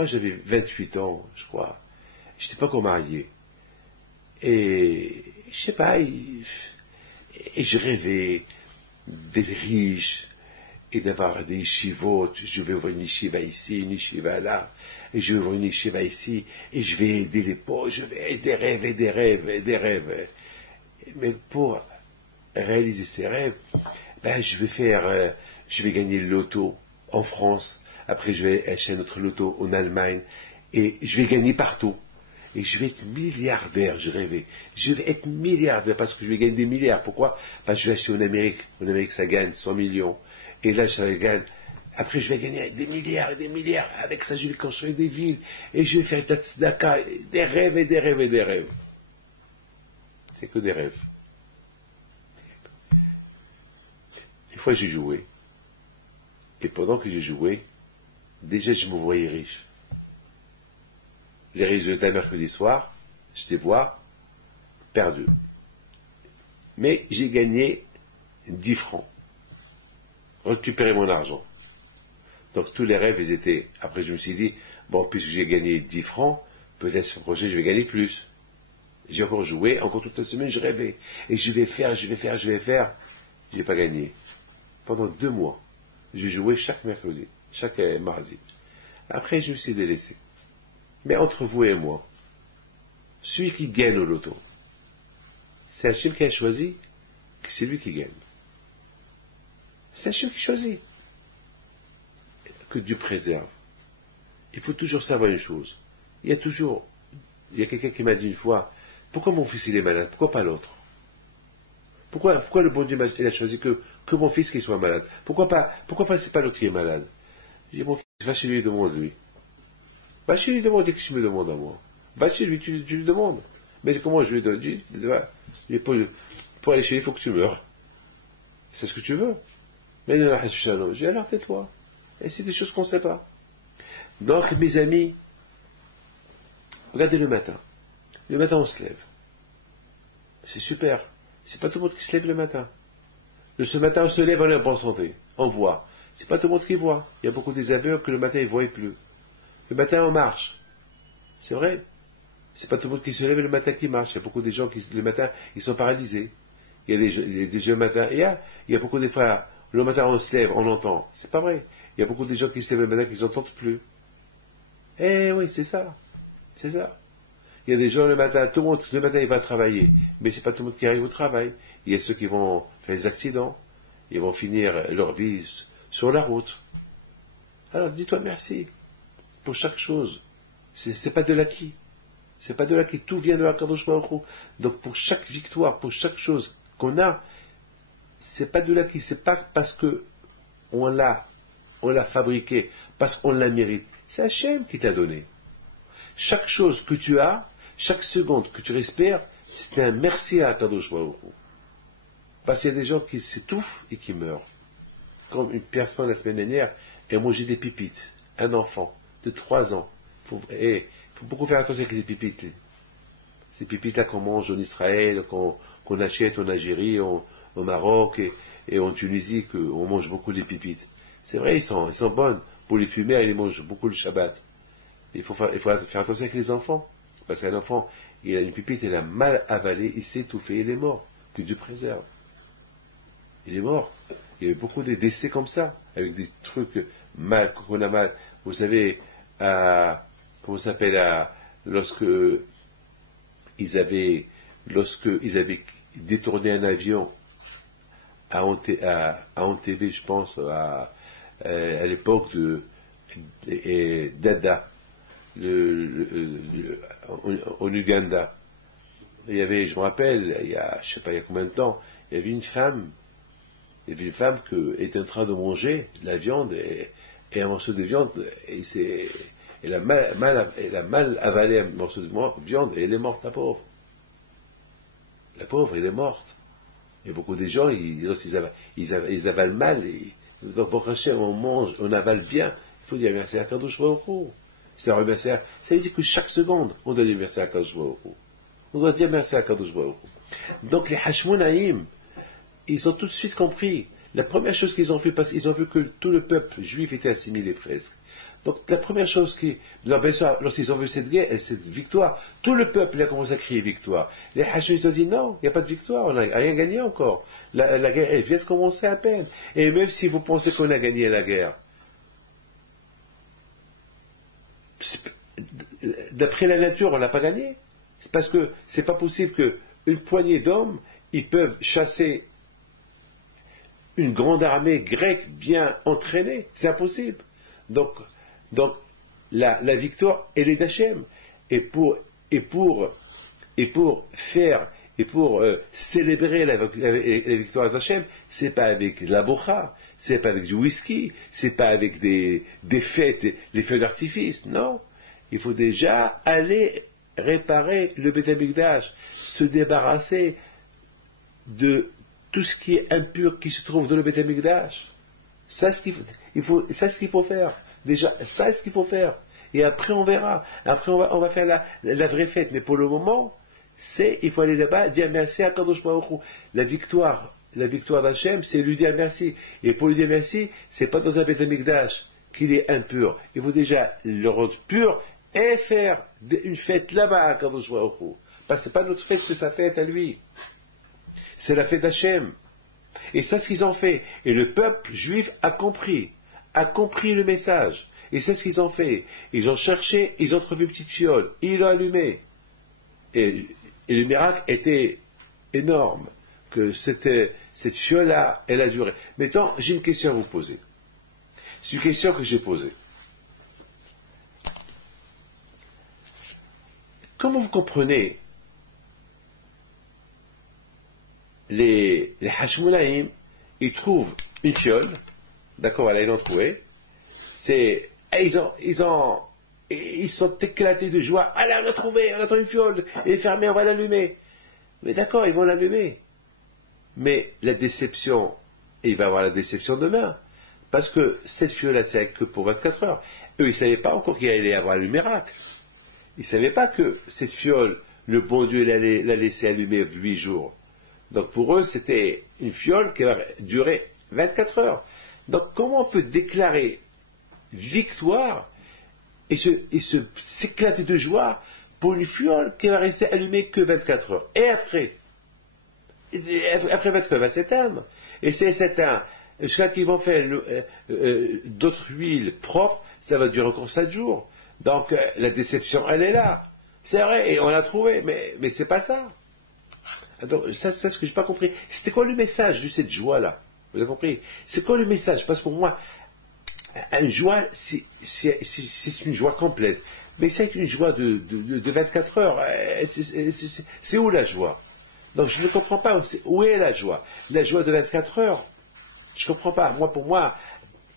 j'avais 28 ans, je crois. Je n'étais pas encore marié. Et je sais pas, et je rêvais d'être riche et d'avoir des yeshivot. Je vais voir une yeshiva ici, une yeshiva là, et je vais voir une yeshiva ici, et je vais aider les pauvres, je vais des rêves. Mais pour réaliser ces rêves, je vais gagner le loto en France, après je vais acheter notre loto en Allemagne, et je vais gagner partout. Et je vais être milliardaire, je rêvais. Je vais être milliardaire parce que je vais gagner des milliards. Pourquoi? Parce que je vais acheter en Amérique. En Amérique, ça gagne 100 millions. Et là, ça gagne. Après, je vais gagner des milliards et des milliards. Avec ça, je vais construire des villes. Et je vais faire des tzedaka, des rêves et des rêves et des rêves. C'est que des rêves. Une fois, j'ai joué. Et pendant que j'ai joué, déjà je me voyais riche. Les résultats mercredi soir, je les vois perdus. Mais j'ai gagné 10 francs. Récupérer mon argent. Donc tous les rêves, ils étaient... Après je me suis dit, bon, puisque j'ai gagné 10 francs, peut-être sur le projet je vais gagner plus. J'ai encore joué, encore toute la semaine je rêvais. Et je vais faire. Je n'ai pas gagné. Pendant 2 mois, j'ai joué chaque mercredi, chaque mardi. Après je me suis délaissé. Mais entre vous et moi, celui qui gagne au loto, c'est Hachem qui a choisi que c'est lui qui gagne. C'est Hachem qui choisit. Que Dieu préserve. Il faut toujours savoir une chose. Il y a quelqu'un qui m'a dit une fois, pourquoi mon fils il est malade, pourquoi pas l'autre? Pourquoi le bon Dieu il a choisi que mon fils qui soit malade? Pourquoi c'est pas l'autre qui est malade? J'ai dit, mon fils, va chez lui et demande-lui. Va chez lui demander que tu me demandes à moi. Va chez lui, tu lui demandes. Mais comment je lui donne? Pour aller chez lui, il faut que tu meurs. C'est ce que tu veux. Mais je dis, alors tais-toi. Et c'est des choses qu'on ne sait pas. Donc, mes amis, regardez le matin. Le matin, on se lève. C'est super. C'est pas tout le monde qui se lève le matin. Ce matin, on se lève, on est en bonne santé. On voit. C'est pas tout le monde qui voit. Il y a beaucoup des aveugles que le matin, ils ne voient plus. Le matin, on marche. C'est vrai. C'est pas tout le monde qui se lève le matin qui marche. Il y a beaucoup de gens qui, le matin, ils sont paralysés. Il y a des gens le matin. Il y a beaucoup de frères. Le matin, on se lève, on entend. C'est pas vrai. Il y a beaucoup de gens qui se lèvent le matin qui n'entendent plus. Eh oui, c'est ça. C'est ça. Il y a des gens le matin, tout le monde, le matin, il va travailler. Mais c'est pas tout le monde qui arrive au travail. Il y a ceux qui vont faire des accidents. Ils vont finir leur vie sur la route. Alors, dis-toi merci. Pour chaque chose. C'est pas de l'acquis. C'est pas de l'acquis. Tout vient de Akadosh Baruch Hu. Donc, pour chaque victoire, pour chaque chose qu'on a, c'est pas de l'acquis. C'est pas parce que on l'a fabriqué, parce qu'on la mérite. C'est Hachem qui t'a donné. Chaque chose que tu as, chaque seconde que tu respires, c'est un merci à Akadosh Baruch Hu. Parce qu'il y a des gens qui s'étouffent et qui meurent. Comme une personne la semaine dernière, elle mangeait des pépites. Un enfant de 3 ans. Il faut beaucoup faire attention avec les pépites. Ces pépites-là qu'on mange en Israël, qu'on achète en Algérie, au Maroc et en Tunisie, qu'on mange beaucoup des pépites. C'est vrai, ils sont bonnes. Pour les fumeurs, ils les mangent beaucoup le Shabbat. Il faut faire attention avec les enfants. Parce qu'un enfant, il a une pépite, il a mal avalé, il s'est étouffé, il est mort. Que Dieu préserve. Il est mort. Il y a eu beaucoup de décès comme ça, avec des trucs mal, qu'on a mal. Vous savez, comment ça s'appelle, lorsque ils avaient détourné un avion à Entebbe, je pense, à l'époque d'Adda, en Uganda. Il y avait, je me rappelle, je sais pas il y a combien de temps, il y avait une femme qui était en train de manger de la viande et un morceau de viande, elle a mal avalé un morceau de viande et elle est morte, la pauvre. La pauvre, elle est morte. Et beaucoup de gens, ils avalent mal. Donc, pour Hachem, on mange, on avale bien. Il faut dire merci à Kadosh Baruch Hu. Ça veut dire que chaque seconde, on doit dire merci à Kadosh Baruch Hu. On doit dire merci à Kadosh Baruch Hu. Donc, les Hashmonaïm, ils ont tout de suite compris. La première chose qu'ils ont fait, parce qu'ils ont vu que tout le peuple juif était assimilé presque. Donc, la première chose lorsqu'ils ont vu cette guerre, cette victoire, tout le peuple a commencé à crier victoire. Les Hashmonaïm, ils ont dit non, il n'y a pas de victoire, on n'a rien gagné encore. La guerre, elle vient de commencer à peine. Et même si vous pensez qu'on a gagné la guerre, d'après la nature, on n'a pas gagné. C'est parce que c'est pas possible qu'une poignée d'hommes, ils peuvent chasser une grande armée grecque bien entraînée. C'est impossible. Donc la victoire, elle est d'Hachem. Et pour célébrer la victoire d'Hachem, c'est pas avec la bocha, c'est pas avec du whisky, c'est pas avec des fêtes, les feux d'artifice. Non. Il faut déjà aller réparer le Beth Amikdash, se débarrasser de tout ce qui est impur qui se trouve dans le Beth Amikdash. C'est ce qu'il faut faire. Déjà, ça, c'est ce qu'il faut faire. Et après, on verra. Après, on va faire la vraie fête. Mais pour le moment, il faut aller là-bas, dire merci à Kadosh Baruch Hu. La victoire d'Hachem, c'est lui dire merci. Et pour lui dire merci, c'est pas dans un Beth Amikdash qu'il est impur. Il faut déjà le rendre pur et faire une fête là-bas à Kadosh Baruch Hu. Parce que c'est pas notre fête, c'est sa fête à lui. C'est la fête d'Hachem. Et ça, ce qu'ils ont fait. Et le peuple juif a compris le message. Et c'est ce qu'ils ont fait. Ils ont cherché, ils ont trouvé une petite fiole. Ils l'ont allumée. Et le miracle était énorme. Que cette fiole-là, elle a duré. Maintenant, j'ai une question à vous poser. C'est une question que j'ai posée. Comment vous comprenez les Hashmonaïm, ils trouvent une fiole, d'accord, ils l'ont trouvée, ils sont éclatés de joie, allez, on a trouvé une fiole, elle est fermée, on va l'allumer. Mais d'accord, ils vont l'allumer. Mais la déception, il va y avoir la déception demain, parce que cette fiole-là, c'est que pour 24 heures. Eux, ils ne savaient pas encore qu'il allait y avoir le miracle. Ils ne savaient pas que cette fiole, le bon Dieu la laissé allumer 8 jours. Donc pour eux, c'était une fiole qui va durer 24 heures. Donc comment on peut déclarer victoire et s'éclater de joie pour une fiole qui va rester allumée que 24 heures. Et après 24 heures, elle va s'éteindre. Et si elle s'éteint, jusqu'à qu'ils vont faire d'autres huiles propres, ça va durer encore 7 jours. Donc la déception, elle est là. C'est vrai, et on l'a trouvé, mais c'est pas ça. Donc, ça, c'est ce que j'ai pas compris. C'était quoi le message de cette joie-là? Vous avez compris? C'est quoi le message? Parce que pour moi, une joie, c'est une joie complète. Mais c'est une joie de 24 heures. C'est où la joie? Donc, je ne comprends pas. Où est la joie? La joie de 24 heures? Je ne comprends pas. Pour moi,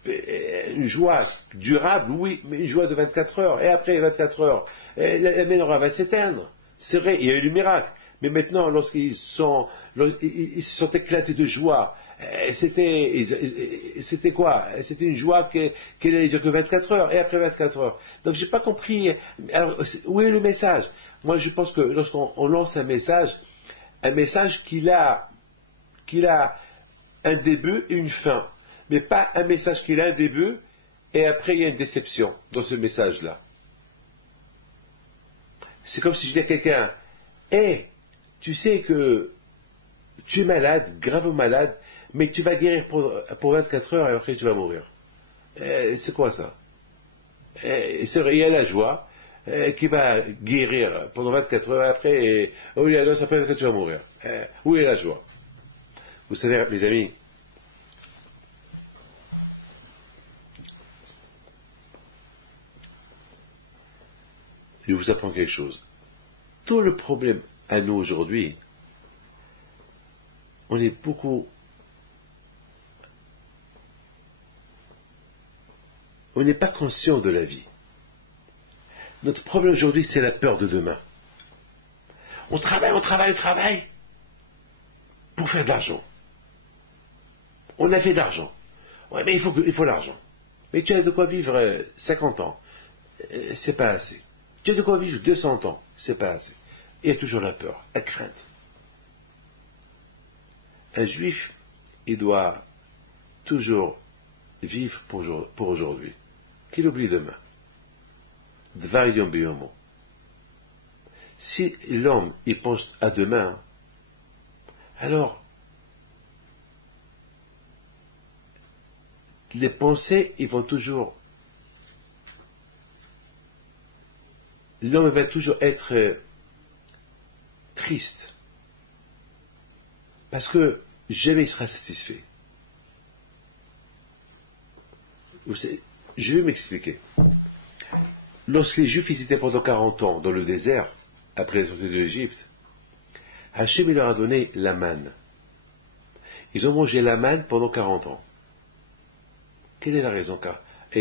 une joie durable, oui, mais une joie de 24 heures. Et après 24 heures, la menorah va s'éteindre. C'est vrai, il y a eu le miracle. Mais maintenant, lorsqu'ils se sont éclatés de joie, c'était quoi? C'était une joie qui n'allait durer que 24 heures, et après 24 heures. Donc, j'ai pas compris. Alors, où est le message? Moi, je pense que lorsqu'on lance un message qu'il a un début et une fin. Mais pas un message qu'il a un début, et après, il y a une déception dans ce message-là. C'est comme si je disais à quelqu'un, tu sais que tu es malade, gravement malade, mais tu vas guérir pour 24 heures et après tu vas mourir. C'est quoi ça? C'est vrai, il y a la joie qui va guérir pendant 24 heures et après, après tu vas mourir. Où est la joie? Vous savez, mes amis, je vous apprends quelque chose. Tout le problème à nous aujourd'hui, on n'est pas conscient de la vie. Notre problème aujourd'hui, c'est la peur de demain. On travaille pour faire de l'argent. On a fait de l'argent. Ouais, mais il faut l'argent. Mais tu as de quoi vivre 50 ans. C'est pas assez. Tu as de quoi vivre 200 ans. C'est pas assez. Il y a toujours la peur, la crainte. Un juif, il doit toujours vivre pour aujourd'hui. Qu'il oublie demain. Dvar yom biyomo. Si l'homme, il pense à demain, alors, les pensées, ils vont toujours... L'homme va toujours être triste. Parce que jamais il sera satisfait. Je vais m'expliquer. Lorsque les Juifs étaient pendant 40 ans dans le désert, après la sortie de l'Égypte, Hachem leur a donné la manne. Ils ont mangé la manne pendant 40 ans. Quelle est la raison?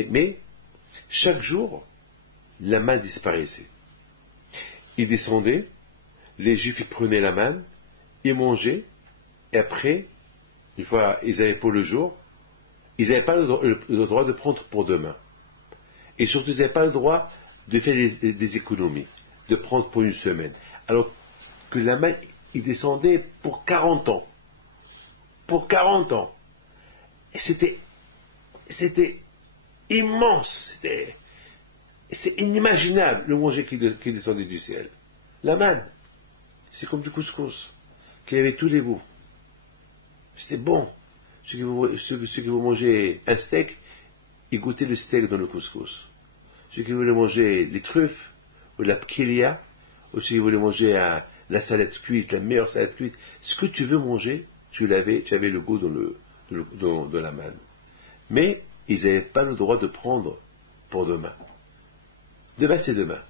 Mais, chaque jour, la manne disparaissait. Ils descendaient, les Juifs ils prenaient la manne, ils mangeaient, et après, une fois ils avaient pour le jour, ils n'avaient pas le droit de prendre pour demain. Et surtout, ils n'avaient pas le droit de faire des économies, de prendre pour une semaine. Alors que la manne, il descendait pour 40 ans. Pour 40 ans. Et c'était immense. C'est inimaginable le manger qui descendait du ciel. La manne, c'est comme du couscous, qui avait tous les goûts. C'était bon. Ceux qui vont manger un steak, ils goûtaient le steak dans le couscous. Ceux qui voulaient manger les truffes, ou la pkilia, ou ceux qui voulaient manger la salade cuite, la meilleure salade cuite, ce que tu veux manger, tu avais le goût dans la manne. Mais ils n'avaient pas le droit de prendre pour demain. Demain, c'est demain.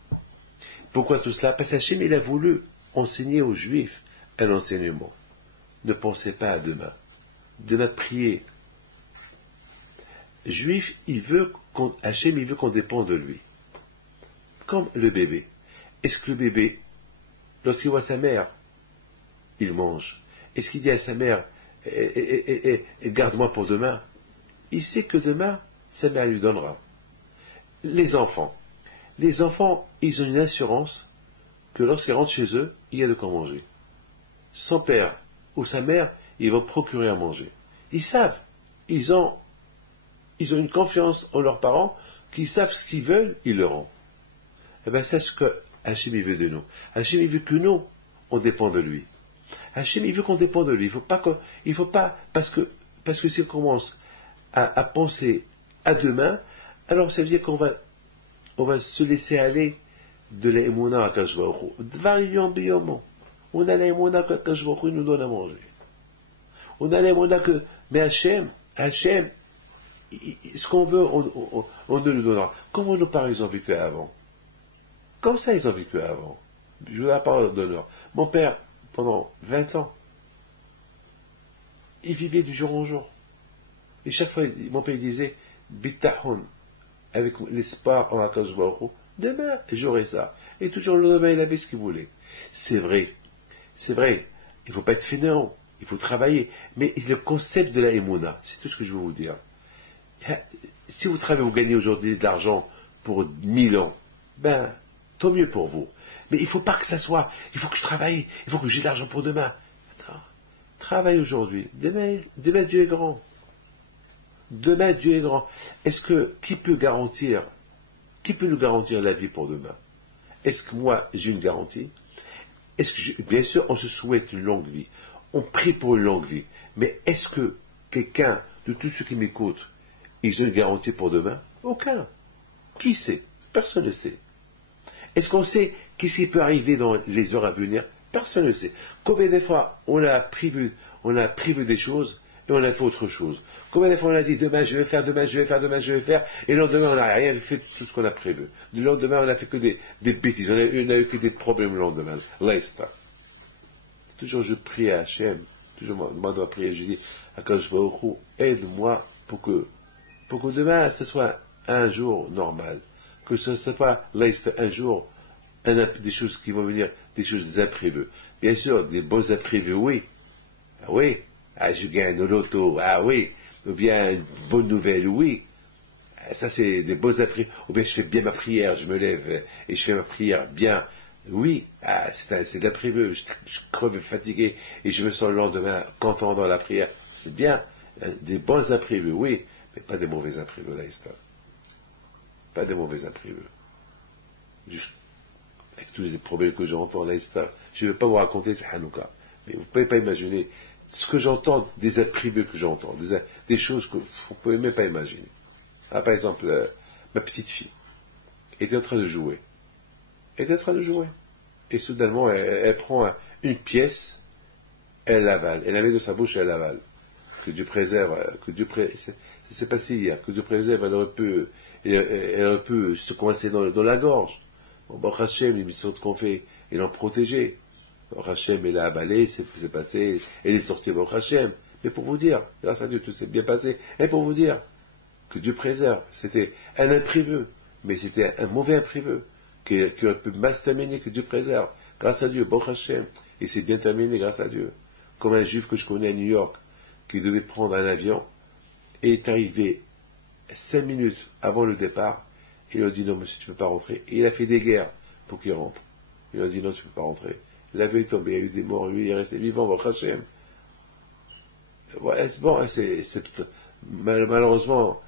Pourquoi tout cela? Parce qu'Hachem, il a voulu enseigner aux Juifs un enseignement. Ne pensez pas à demain. Demain, priez. Juif, Hachem, il veut qu'on dépende de lui. Comme le bébé. Est-ce que le bébé, lorsqu'il voit sa mère, il mange? Est-ce qu'il dit à sa mère, garde-moi pour demain? Il sait que demain, sa mère lui donnera. Les enfants, ils ont une assurance que lorsqu'ils rentrent chez eux, il y a de quoi manger. Son père ou sa mère, ils vont procurer à manger. Ils savent, ils ont une confiance en leurs parents, qu'ils savent ce qu'ils veulent, ils le rendent. Eh bien, c'est ce que Hachem veut de nous. Hachem veut que nous, on dépend de lui. Hachem veut qu'on dépende de lui. Il faut pas, parce que s'il commence à penser à demain, alors ça veut dire qu'on va se laisser aller de la émouna à Akadosh Baruch Hu. Dvariyom biyomo. On a la émouna que Akadosh Baruch Hu nous donne à manger. On a la émouna que, mais Hachem, ce qu'on veut, on ne nous donnera. Comment nos parents ils ont vécu avant? Comme ça ils ont vécu avant. Je vous la parole d'honneur. Mon père, pendant 20 ans, il vivait du jour en jour. Et chaque fois, mon père disait, Bitahun, avec l'espoir en Akadosh Baruch Hu, demain, j'aurai ça. Et toujours le lendemain, il avait ce qu'il voulait. C'est vrai. Il ne faut pas être fainéant. Il faut travailler. Mais le concept de la émouna, c'est tout ce que je veux vous dire. Si vous travaillez, vous gagnez aujourd'hui de l'argent pour 1000 ans, ben, tant mieux pour vous. Mais il ne faut pas que ça soit, il faut que je travaille, il faut que j'ai de l'argent pour demain. Attends, travaille aujourd'hui. Demain, Dieu est grand. Demain, Dieu est grand. Qui peut nous garantir la vie pour demain? Est-ce que moi, j'ai une garantie? Bien sûr, on se souhaite une longue vie. On prie pour une longue vie. Mais est-ce que quelqu'un, de tous ceux qui m'écoutent, ils ont une garantie pour demain? Aucun. Qui sait? Personne ne sait. Est-ce qu'on sait qu'est-ce qui peut arriver dans les heures à venir? Personne ne sait. Combien de fois on a prévu des choses et on a fait autre chose? Combien de fois on a dit demain je vais faire, et le lendemain on n'a rien fait de tout ce qu'on a prévu. Le lendemain on n'a fait que des bêtises, on n'a eu que des problèmes le lendemain. Reste. Toujours je prie à Hachem, toujours moi dois prier, je dis à Akadosh Baruch Hu, aide-moi pour que demain ce soit un jour normal, que ce ne soit pas reste un jour des choses qui vont venir, des choses imprévues. Bien sûr, des beaux imprévus, oui. Ah oui, je gagne au loto, ah oui, ou bien une bonne nouvelle, oui. Ça c'est des beaux imprévus. Ou bien je fais bien ma prière, je me lève et je fais ma prière bien. Oui, c'est de l'imprévu, je creve fatigué et je me sens le lendemain content dans la prière. C'est bien, des bons imprévus, oui, mais pas des mauvais imprévus, là, pas des mauvais imprévus. Juste avec tous les problèmes que j'entends là, je ne vais pas vous raconter, c'est Hanouka, mais vous ne pouvez pas imaginer ce que j'entends, des imprévus que j'entends, des choses que vous ne pouvez même pas imaginer. Ah, par exemple, ma petite fille était en train de jouer. Et soudainement, elle prend une pièce, elle l'avale. Elle la met dans sa bouche et elle l'avale. Que Dieu préserve, ça s'est passé hier, que Dieu préserve, elle aurait pu se coincer dans la gorge. Bon, Baruch Hashem, les mitzvot qu'on fait, ils l'ont protégée. Baruch Hashem, elle l'a avalé, c'est passé, elle est sortie, Baruch Hashem. Mais pour vous dire, grâce à Dieu, tout s'est bien passé. Et pour vous dire, que Dieu préserve, c'était un imprévu, mais c'était un mauvais imprévu, qui aurait pu mal se terminer, que Dieu préserve. Grâce à Dieu, Baruch Hashem, et c'est bien terminé grâce à Dieu. Comme un juif que je connais à New York, qui devait prendre un avion, et est arrivé 5 minutes avant le départ, Il lui a dit non, monsieur, tu ne peux pas rentrer. Et il a fait des guerres pour qu'il rentre. Il lui a dit non, tu ne peux pas rentrer. L'avion est tombé, il y a eu des morts, lui, il est resté vivant, Baruch Hashem. Ouais, c'est bon, malheureusement,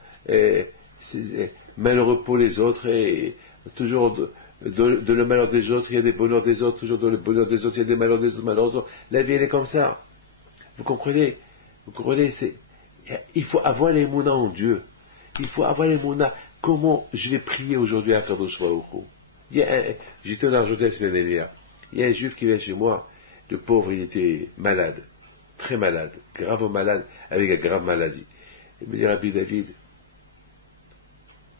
c'est malheureux pour les autres, et toujours de le malheur des autres, il y a des bonheurs des autres, toujours dans le bonheur des autres, il y a des malheurs des autres, malheureusement. La vie, elle est comme ça. Vous comprenez, il faut avoir les mouna en Dieu. Il faut avoir les mouna. Comment je vais prier aujourd'hui à Kadosh Baruch Hu? J'étais en Argentine la semaine dernière. Il y a un juif qui vient chez moi. Le pauvre, il était malade. Très malade. Grave malade. Avec une grave maladie. Il me dit, Rabbi David.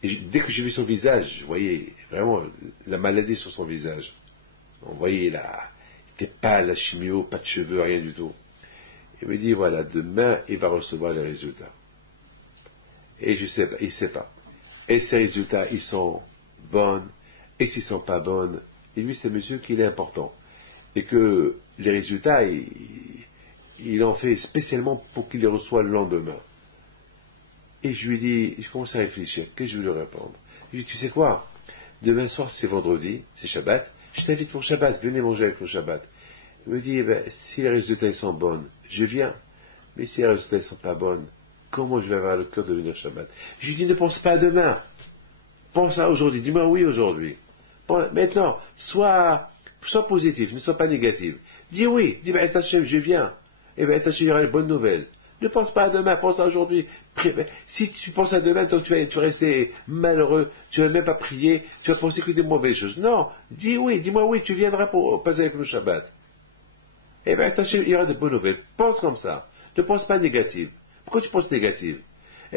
Et dès que j'ai vu son visage, je voyais vraiment la maladie sur son visage. On voyait là. Il était pas la chimio, pas de cheveux, rien du tout. Il me dit, voilà, demain, il va recevoir les résultats. Et je sais pas, il sait pas. Et ces résultats, ils sont bons, et s'ils sont pas bons, et lui, c'est monsieur qu'il est important. Et que les résultats, il en fait spécialement pour qu'il les reçoive le lendemain. Et je lui dis, je commence à réfléchir, qu'est-ce que je vais lui répondre? Je lui dis, tu sais quoi? Demain soir, c'est vendredi, c'est Shabbat, je t'invite pour Shabbat, venez manger avec le Shabbat. Il me dit, eh ben, si les résultats sont bons, je viens. Mais si les résultats ne sont pas bons, comment je vais avoir le cœur de venir Shabbat? Je lui dis, ne pense pas à demain. Pense à aujourd'hui. Dis-moi oui aujourd'hui. Maintenant, sois positif, ne sois pas négatif. Dis oui. Dis, ben, Hachem, je viens. Eh bien, Hachem, il y aura une bonne nouvelle. Ne pense pas à demain, pense à aujourd'hui. Si tu penses à demain, donc tu vas rester malheureux, tu ne vas même pas prier, tu vas penser que des mauvaises choses. Non, dis oui, dis-moi oui, tu viendras pour passer avec le Shabbat. Eh bien, Hachem, il y aura de bonnes nouvelles. Pense comme ça. Ne pense pas négatif. Pourquoi tu penses négatif?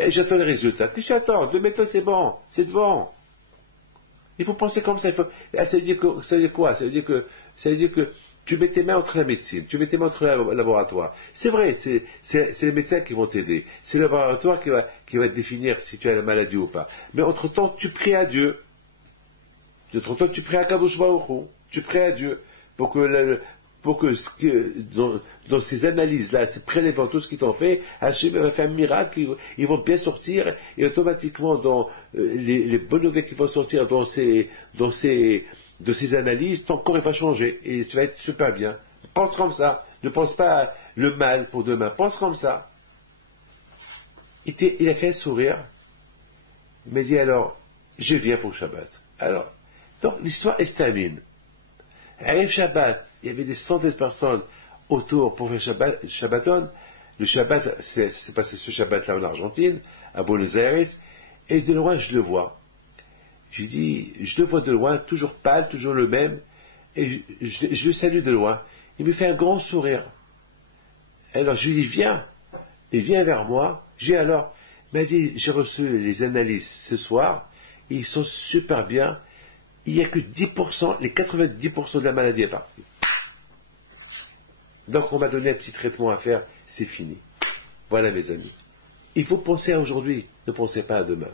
J'attends les résultats. Qu'est-ce que tu attends? 2 méthodes, c'est bon. C'est devant. Il faut penser comme ça. Ça veut dire quoi? Ça veut dire que tu mets tes mains entre la médecine, tu mets tes mains entre le laboratoire. C'est vrai, c'est les médecins qui vont t'aider. C'est le laboratoire qui va définir si tu as la maladie ou pas. Mais entre-temps, tu pries à Dieu. Entre-temps, tu pries à Kadosh Baruch Hu. Tu pries à Dieu pour que dans ces analyses-là, ces prélèvements, tout ce qu'ils t'ont fait, Hachem va faire un miracle, ils vont bien sortir, et automatiquement, dans les bonnes nouvelles qui vont sortir de ces analyses, ton corps il va changer, et tu vas être super bien. Pense comme ça, ne pense pas le mal pour demain, pense comme ça. Il a fait un sourire, il m'a dit alors, je viens pour Shabbat. Alors, donc l'histoire elle se termine. Arrive Shabbat, il y avait des centaines de personnes autour pour faire Shabbaton. Le Shabbat, c'est passé ce Shabbat-là en Argentine, à Buenos Aires, et de loin, je le vois. J'ai dit, je le vois de loin, toujours pâle, toujours le même, et je le salue de loin. Il me fait un grand sourire. Alors, je lui dis, viens. Il vient vers moi. J'ai alors, il m'a dit, j'ai reçu les analyses ce soir, ils sont super bien. Il n'y a que 10%, les 90% de la maladie est partie. Donc on m'a donné un petit traitement à faire, c'est fini. Voilà mes amis. Il faut penser à aujourd'hui, ne pensez pas à demain.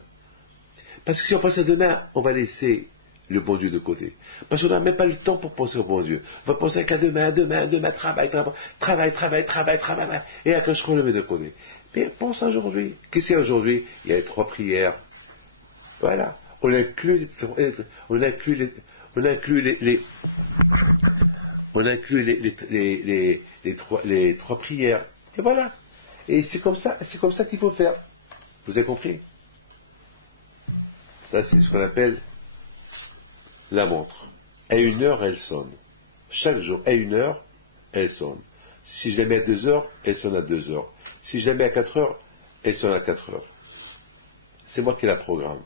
Parce que si on pense à demain, on va laisser le bon Dieu de côté. Parce qu'on n'a même pas le temps pour penser au bon Dieu. On va penser qu'à demain, travail, et à quand je le met de côté. Mais pense à aujourd'hui. Qu'est-ce qu'il y a aujourd'hui? Il y a les 3 prières. Voilà. On inclut les 3 prières. Et voilà. Et c'est comme ça qu'il faut faire. Vous avez compris? Ça, c'est ce qu'on appelle la montre. À 1 heure, elle sonne. Chaque jour, à 1 heure, elle sonne. Si je la mets à 2 heures, elle sonne à 2 heures. Si je la mets à 4 heures, elle sonne à 4 heures. C'est moi qui la programme.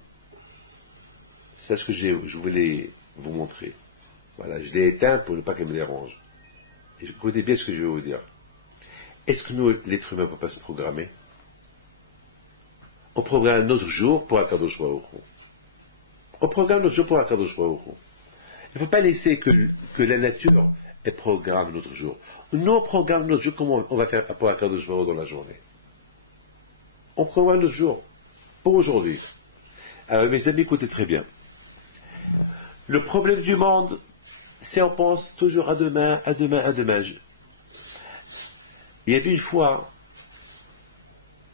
C'est ce que je voulais vous montrer. Voilà, je l'ai éteint pour ne pas qu'elle me dérange. Et écoutez bien ce que je vais vous dire. Est-ce que nous, l'être humain, ne peut pas se programmer? On programme notre jour pour Akadosh Baruch Hu. On programme notre jour pour Akadosh Baruch Hu. Il ne faut pas laisser que la nature elle programme notre jour. Nous, on programme notre jour comment on va faire pour Akadosh Baruch Hu dans la journée. On programme notre jour pour aujourd'hui. Alors, mes amis, écoutez très bien. Le problème du monde, c'est on pense toujours à demain. Il y avait une fois,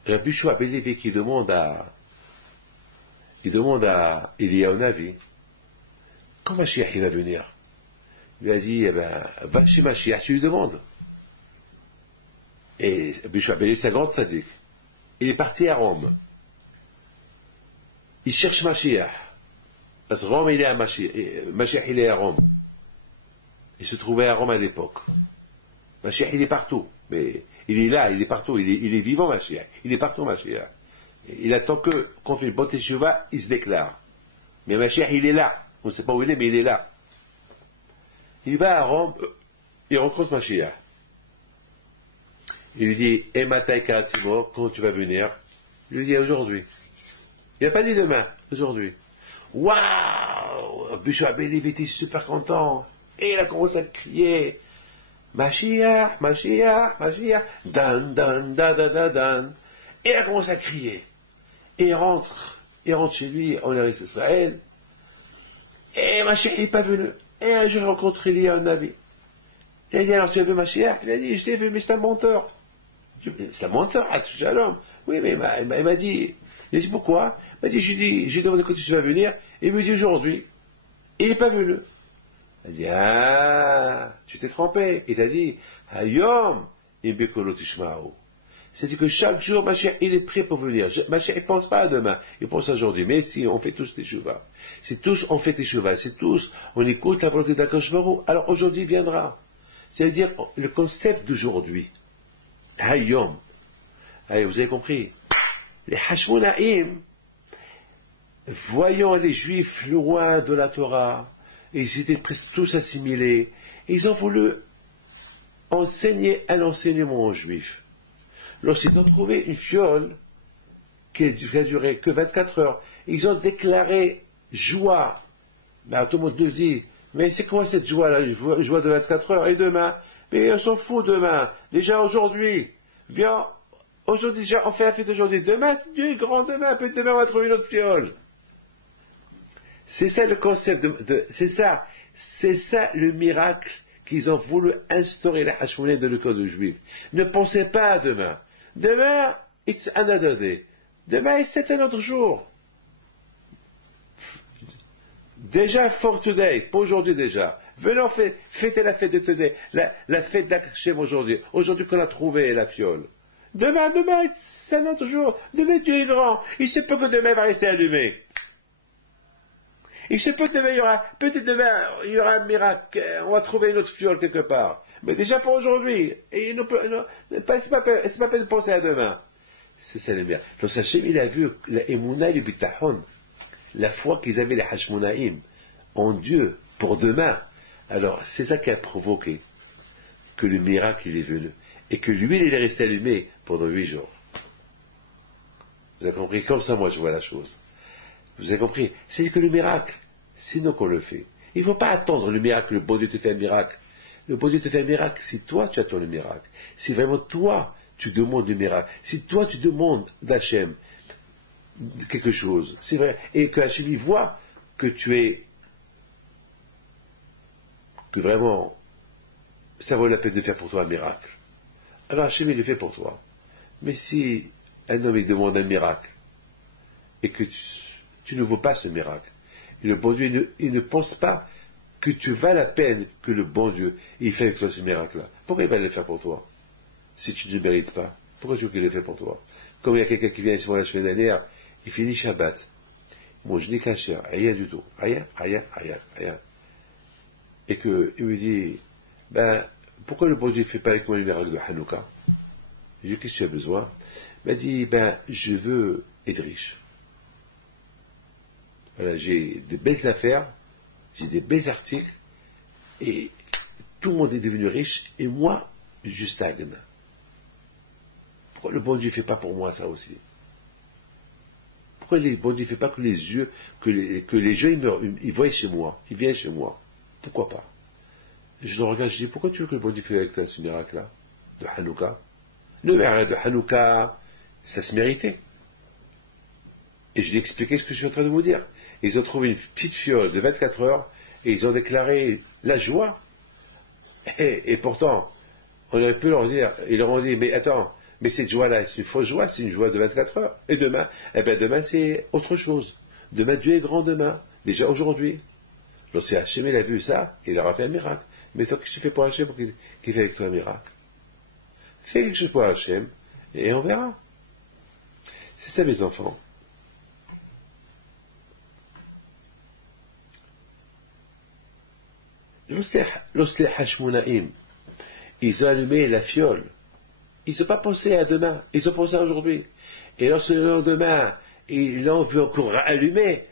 Rabbi Shua Ben Levi qui demande à il demande à Eliyahu Navi, quand Mashiach il va venir? Il lui a dit, eh ben, va chez Mashiach, tu lui demandes. Et Bishop Abeli, c'est un grand tzaddik. Il est parti à Rome. Il cherche Mashiach. Parce que Rome, il est à Mashiach. Mashiach, il est à Rome. Il se trouvait à Rome à l'époque. Mashiach, il est partout. Mais il est là, il est partout. Il est vivant, Mashiach. Il est partout, Mashiach. Il attend qu'on fait le Bot Teshuvah, il se déclare. Mais Mashiach, il est là. On ne sait pas où il est, mais il est là. Il va à Rome, il rencontre Mashiach. Il lui dit, Ematai Karatimo, quand tu vas venir? Il lui dit, aujourd'hui. Il n'a pas dit demain, aujourd'hui. Waouh! Bishop Abeli était super content. Et il a commencé à crier, Mashiach, Mashiach, Mashiach, Dan, Dan, Dan, Dan, Dan, Dan. Et il a commencé à crier. Et il rentre chez lui, en Eretz Israël. Et Mashiach n'est pas venu. Et un jour, il rencontre Eliyahu Navi. Il a dit, alors tu as vu Mashiach? Il a dit, je l'ai vu, mais c'est un menteur. C'est un menteur, Shalom. Oui, mais il m'a dit, il a dit, pourquoi? Il m'a dit, j'ai demandé quand tu vas venir, et il me dit aujourd'hui. Et il n'est pas venu. Il a dit, ah, tu t'es trompé. Il a dit, Hayom, Imbekolo Tishmao. C'est-à-dire que chaque jour, Mashiach, il est prêt pour venir. Mashiach, il ne pense pas à demain, il pense à aujourd'hui. Mais si, on fait tous des shuvas. Si tous on fait des shuvas, si tous on écoute la volonté d'Akadosh Baruch Hu, alors aujourd'hui viendra. C'est-à-dire le concept d'aujourd'hui. Hayom. Allez, vous avez compris. Les Hashmonaïm, voyant les Juifs loin de la Torah, ils étaient presque tous assimilés, ils ont voulu enseigner un enseignement aux Juifs. Lorsqu'ils ont trouvé une fiole qui a duré que 24 heures, ils ont déclaré joie. Mais tout le monde nous dit, mais c'est quoi cette joie-là, une joie de 24 heures, et demain? Mais on s'en fout demain. Déjà aujourd'hui. Viens, aujourd'hui déjà, on fait la fête aujourd'hui. Demain, Dieu est grand demain. Peut-être demain, on va trouver une autre fiole. C'est ça le concept c'est ça le miracle qu'ils ont voulu instaurer la Hashmonaïm dans le code juif. Ne pensez pas à demain. Demain, it's another day. Demain, c'est un autre jour. Déjà, for today, pour aujourd'hui déjà. Venons fêter la fête de today, la fête d'Hachem aujourd'hui. Aujourd'hui qu'on a trouvé la fiole. Demain, c'est un autre jour. Demain, Dieu est grand. Il se peut que demain va rester allumé. Il se peut que demain, peut-être demain, il y aura un miracle. On va trouver une autre fiole quelque part. Mais déjà pour aujourd'hui. Et c'est pas peine de penser à demain. C'est ça le miracle. Donc, Hachem, il a vu la Emouna et le Bitachon. La foi qu'ils avaient les Hashmonaïm en Dieu pour demain. Alors, c'est ça qui a provoqué que le miracle il est venu. Et que l'huile il est resté allumé pendant 8 jours. Vous avez compris? Comme ça, moi, je vois la chose. Vous avez compris? C'est que le miracle, c'est nous qu'on le fait. Il ne faut pas attendre le miracle, le bon Dieu te fait un miracle. Le bon Dieu te fait un miracle si toi, tu attends le miracle. Si vraiment toi, tu demandes le miracle. Si toi, tu demandes d'Hachem quelque chose. C'est vrai. Et que Hachem voit que tu es... que vraiment, ça vaut la peine de faire pour toi un miracle. Alors Hachem, il le fait pour toi. Mais si un homme, il demande un miracle, et que tu ne vaux pas ce miracle, et le bon Dieu, il ne pense pas que tu vas la peine que le bon Dieu, il fait avec toi ce miracle-là. Pourquoi il va le faire pour toi? Si tu ne le mérites pas, pourquoi tu veux qu'il le fait pour toi? Comme il y a quelqu'un qui vient ici la semaine dernière, il finit Shabbat. Moi, je n'ai qu'un cher, rien du tout. Rien. Et qu'il me dit, pourquoi le bon Dieu ne fait pas avec moi le miracle de Hanouka? Je lui dis, qu'est-ce que tu as besoin? Il m'a dit, je veux être riche. Voilà, j'ai de belles affaires, j'ai des belles articles, et tout le monde est devenu riche, et moi, je stagne. Pourquoi le bon Dieu ne fait pas pour moi ça aussi? Pourquoi le bon Dieu ne fait pas que les yeux, que les gens ils voient chez moi, ils viennent chez moi? Pourquoi pas? Je le regarde, je dis, pourquoi tu veux que le bon Dieu fait avec toi ce miracle-là, de Hanouka? Le miracle de Hanouka, ça se méritait. Et je lui ai expliqué ce que je suis en train de vous dire. Ils ont trouvé une petite fiole de 24 heures, et ils ont déclaré la joie. Et pourtant, on aurait pu leur dire, ils leur ont dit, mais attends, mais cette joie-là, c'est une fausse joie, c'est une joie de 24 heures. Et demain, demain c'est autre chose. Demain, Dieu est grand demain, déjà aujourd'hui. Lorsque Hachem a vu ça, il aura fait un miracle. Mais toi, qu'est-ce que tu fais pour Hachem pour qu'il fait avec toi un miracle? Fais quelque chose pour Hachem, et on verra. C'est ça, mes enfants. Lorsque les Hashmonaïm, ils ont allumé la fiole, ils n'ont pas pensé à demain, ils ont pensé à aujourd'hui. Et lorsque le lendemain, ils l'ont vu encore allumer,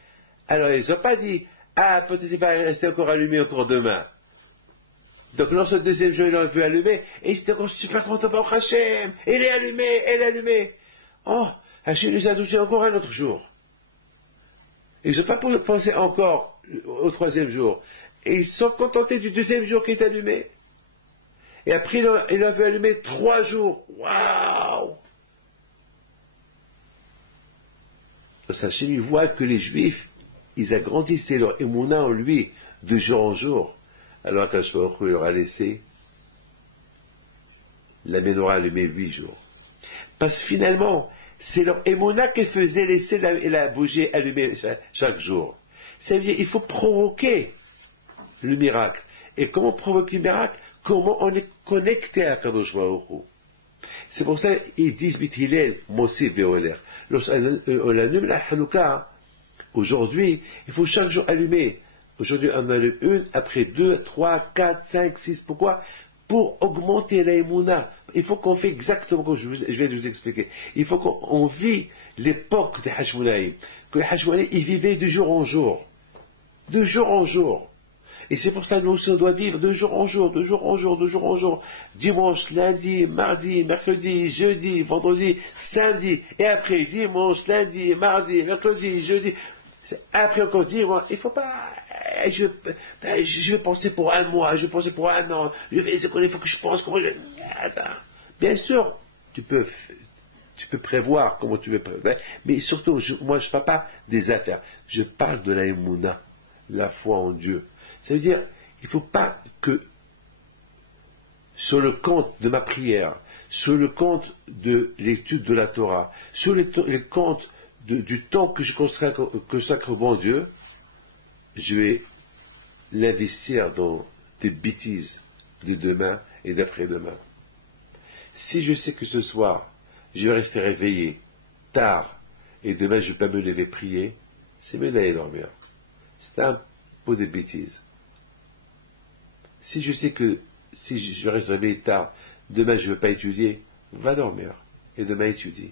alors ils n'ont pas dit, ah, peut-être il va rester encore allumé encore demain. Donc lorsque le deuxième jour, ils l'ont vu allumer, et ils étaient encore super contents pour Hachem, il est allumé, elle est allumée. Oh, Hachem nous a touché encore un autre jour. Ils n'ont pas pensé encore au troisième jour. Et ils sont contentés du deuxième jour qui est allumé. Et après, il a vu allumer 3 jours. Waouh! Hachem, il voit que les Juifs, ils agrandissaient leur émouna en lui de jour en jour. Alors, Akadosh Baruch Hu leur a laissé la menorah allumée 8 jours. Parce que finalement, c'est leur émouna qui faisait laisser la bougie allumée chaque jour. Ça veut dire qu'il faut provoquer le miracle. Et comment provoquer le miracle? Comment on est connecté à Akadosh Baruch Hu. C'est pour ça qu'ils disent Bithilel, Mosif Veoler. Lorsqu'on allume la Hanouka, aujourd'hui, il faut chaque jour allumer. Aujourd'hui, on allume une, après 2, 3, 4, 5, 6. Pourquoi? Pour augmenter la émouna. Il faut qu'on fait exactement comme je vais vous expliquer. Il faut qu'on vit l'époque des Hashmonaïm. Que les Hashmonaïm, ils vivaient de jour en jour. De jour en jour. Et c'est pour ça que nous aussi on doit vivre de jour en jour, de jour en jour, de jour en jour. Dimanche, lundi, mardi, mercredi, jeudi, vendredi, samedi. Et après dimanche, lundi, mardi, mercredi, jeudi. Après encore dimanche. Il faut pas... Je vais penser pour un mois, je vais penser pour un an. Il faut que je pense comment je... Bien sûr, tu peux prévoir comment tu veux prévoir. Mais surtout, moi je ne parle pas des affaires. Je parle de la émouna, la foi en Dieu. Ça veut dire, il ne faut pas que sur le compte de ma prière, sur le compte de l'étude de la Torah, sur le compte du temps que je consacre au bon Dieu, je vais l'investir dans des bêtises de demain et d'après-demain. Si je sais que ce soir, je vais rester réveillé tard et demain je ne vais pas me lever prier, c'est mieux d'aller dormir. C'est un peu de bêtises. Si je sais que si je reste réveillé tard, demain je ne veux pas étudier, va dormir et demain étudie.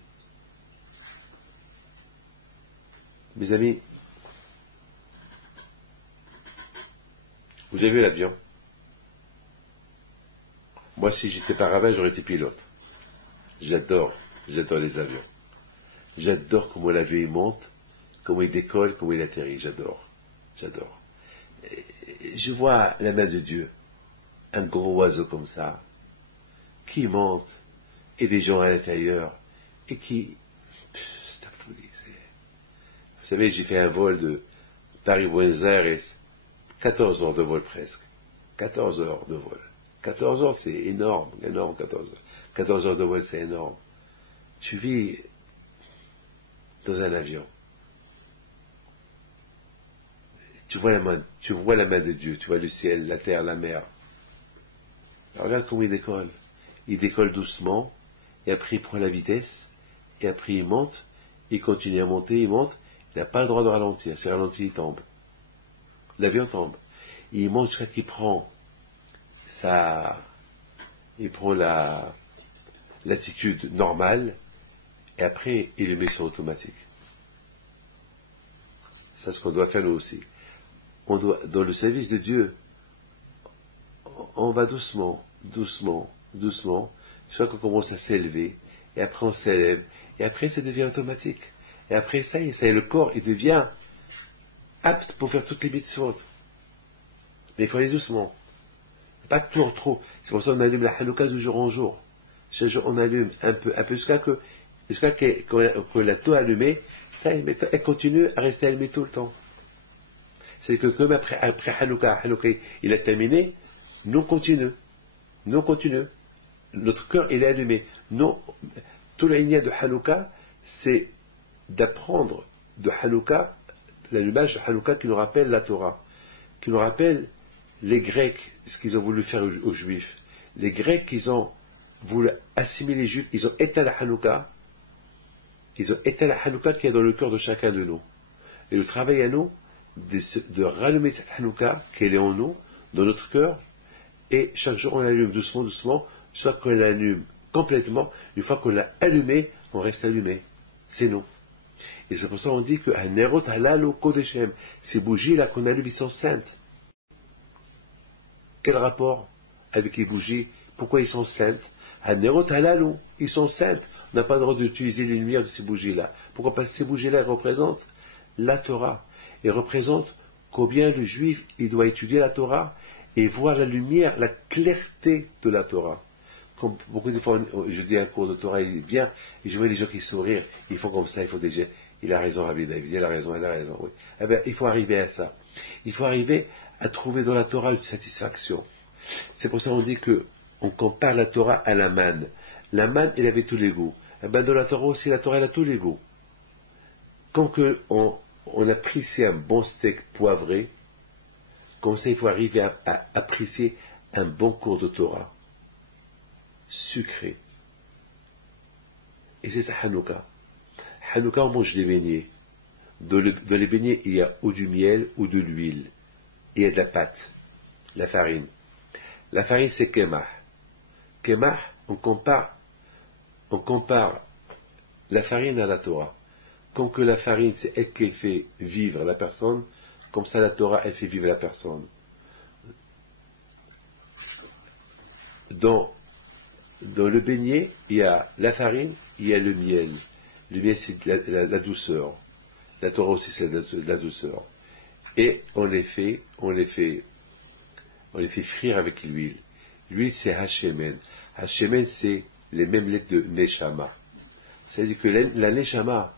Mes amis, vous avez vu l'avion? Moi, si j'étais pas rabbin, j'aurais été pilote. J'adore les avions. J'adore comment l'avion il monte, comment il décolle, comment il atterrit. J'adore. Je vois la main de Dieu, un gros oiseau comme ça, qui monte, et des gens à l'intérieur, et qui... c'est la folie. Vous savez, j'ai fait un vol de Paris-Buenos Aires, 14 heures de vol presque. 14 heures de vol. 14 heures, c'est énorme, 14 heures. 14 heures de vol, c'est énorme. Tu vis dans un avion. Tu vois la main de Dieu, tu vois le ciel, la terre, la mer. Alors, regarde comment il décolle. Il décolle doucement, et après il prend la vitesse, et après il monte, il continue à monter, il monte, il n'a pas le droit de ralentir. S'il ralentit, il tombe. L'avion tombe. Il monte jusqu'à qu'il prend l'attitude normale, et après il le met sur automatique. C'est ce qu'on doit faire nous aussi. Dans le service de Dieu, on va doucement, jusqu'à qu'on commence à s'élever, et après on s'élève, et après ça devient automatique. Et après ça y est, le corps, il devient apte pour faire toutes les mitzvot. Mais il faut aller doucement. Pas trop. C'est pour ça qu'on allume la Hanouka de jour en jour. Chaque jour on allume un peu, jusqu'à qu'on l'a tout allumé, ça, elle continue à rester allumée tout le temps. C'est que comme après Hanouka, il a terminé, nous continue. Notre cœur, il est allumé. Tout l'idée de Hanouka, c'est d'apprendre de Hanouka l'allumage de Hanouka qui nous rappelle la Torah, qui nous rappelle les Grecs, ce qu'ils ont voulu faire aux Juifs. Les Grecs, ils ont voulu assimiler les Juifs, ils ont éteint la Hanouka, qui est dans le cœur de chacun de nous. Et le travail à nous, de rallumer cette Hanouka, qu'elle est en nous, dans notre cœur, et chaque jour on l'allume doucement, doucement, soit qu'on l'allume complètement, une fois qu'on l'a allumé, on reste allumé. C'est nous. Et c'est pour ça qu'on dit que Hanerot Halalo Kodeshem, ces bougies-là qu'on allume, ils sont saintes. Quel rapport avec les bougies? Pourquoi ils sont saintes? Hanerot Halalo, ils sont saintes. On n'a pas le droit d'utiliser les lumières de ces bougies-là. Pourquoi? Parce que ces bougies-là représentent la Torah. Elles représentent combien le juif il doit étudier la Torah et voir la lumière, la clarté de la Torah. Comme beaucoup de fois, je dis un cours de Torah, il vient, et je vois les gens qui sourient, ils font comme ça, il faut déjà, il a raison, Rabbi David, il a raison, oui. Eh bien, il faut arriver à ça. Il faut arriver à trouver dans la Torah une satisfaction. C'est pour ça qu'on dit que, on compare la Torah à la manne. La manne, elle avait tous les goûts. Eh bien, dans la Torah aussi, la Torah, elle a tous les goûts. Comme que on apprécie un bon steak poivré, comme ça, il faut arriver à apprécier un bon cours de Torah. Sucré. Et c'est ça Hanouka. Hanouka, on mange des beignets. Dans les beignets, il y a ou du miel ou de l'huile. Il y a de la pâte, la farine. La farine, c'est kemah. Kemah, on compare la farine à la Torah. Comme que la farine, c'est elle qui fait vivre la personne, comme ça la Torah, elle fait vivre la personne. Dans le beignet, il y a la farine, il y a le miel. Le miel, c'est la douceur. La Torah aussi, c'est la douceur. Et on les fait frire avec l'huile. L'huile, c'est Hashemen. Hashemen, c'est les mêmes lettres de Neshama. C'est-à-dire que la Neshama,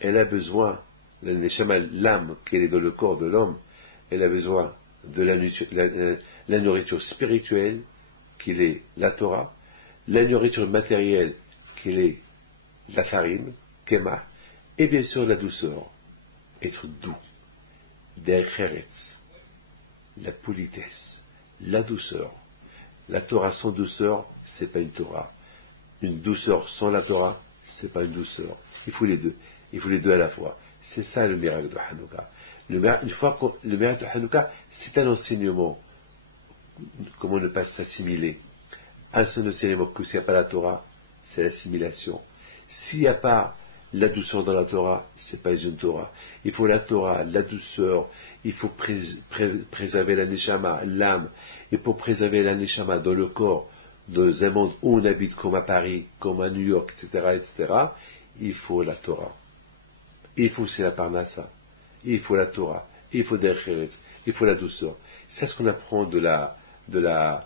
elle a besoin, la Neshama, l'âme qui est dans le corps de l'homme, elle a besoin de la nourriture spirituelle, qui est la Torah, la nourriture matérielle, qui est la farine, Kemah, et bien sûr la douceur, être doux, der cheretz, la politesse, la douceur. La Torah sans douceur, c'est pas une Torah. Une douceur sans la Torah, c'est pas une douceur. Il faut les deux. Il faut les deux à la fois. C'est ça le miracle de Hanouka. Le miracle de Hanouka, c'est un enseignement. Comment ne pas s'assimiler? Un seul enseignement que s'il n'y a pas la Torah, c'est l'assimilation. S'il n'y a pas la douceur dans la Torah, c'est pas une Torah. Il faut la Torah, la douceur, il faut préserver la Neshama, l'âme. Et pour préserver la Neshama dans le corps, dans un monde où on habite comme à Paris, comme à New York, etc., il faut la Torah. Il faut aussi la Parnassa. Il faut la Torah. Il faut des Cheretz. Il faut la douceur. C'est ce qu'on apprend de la mémoire.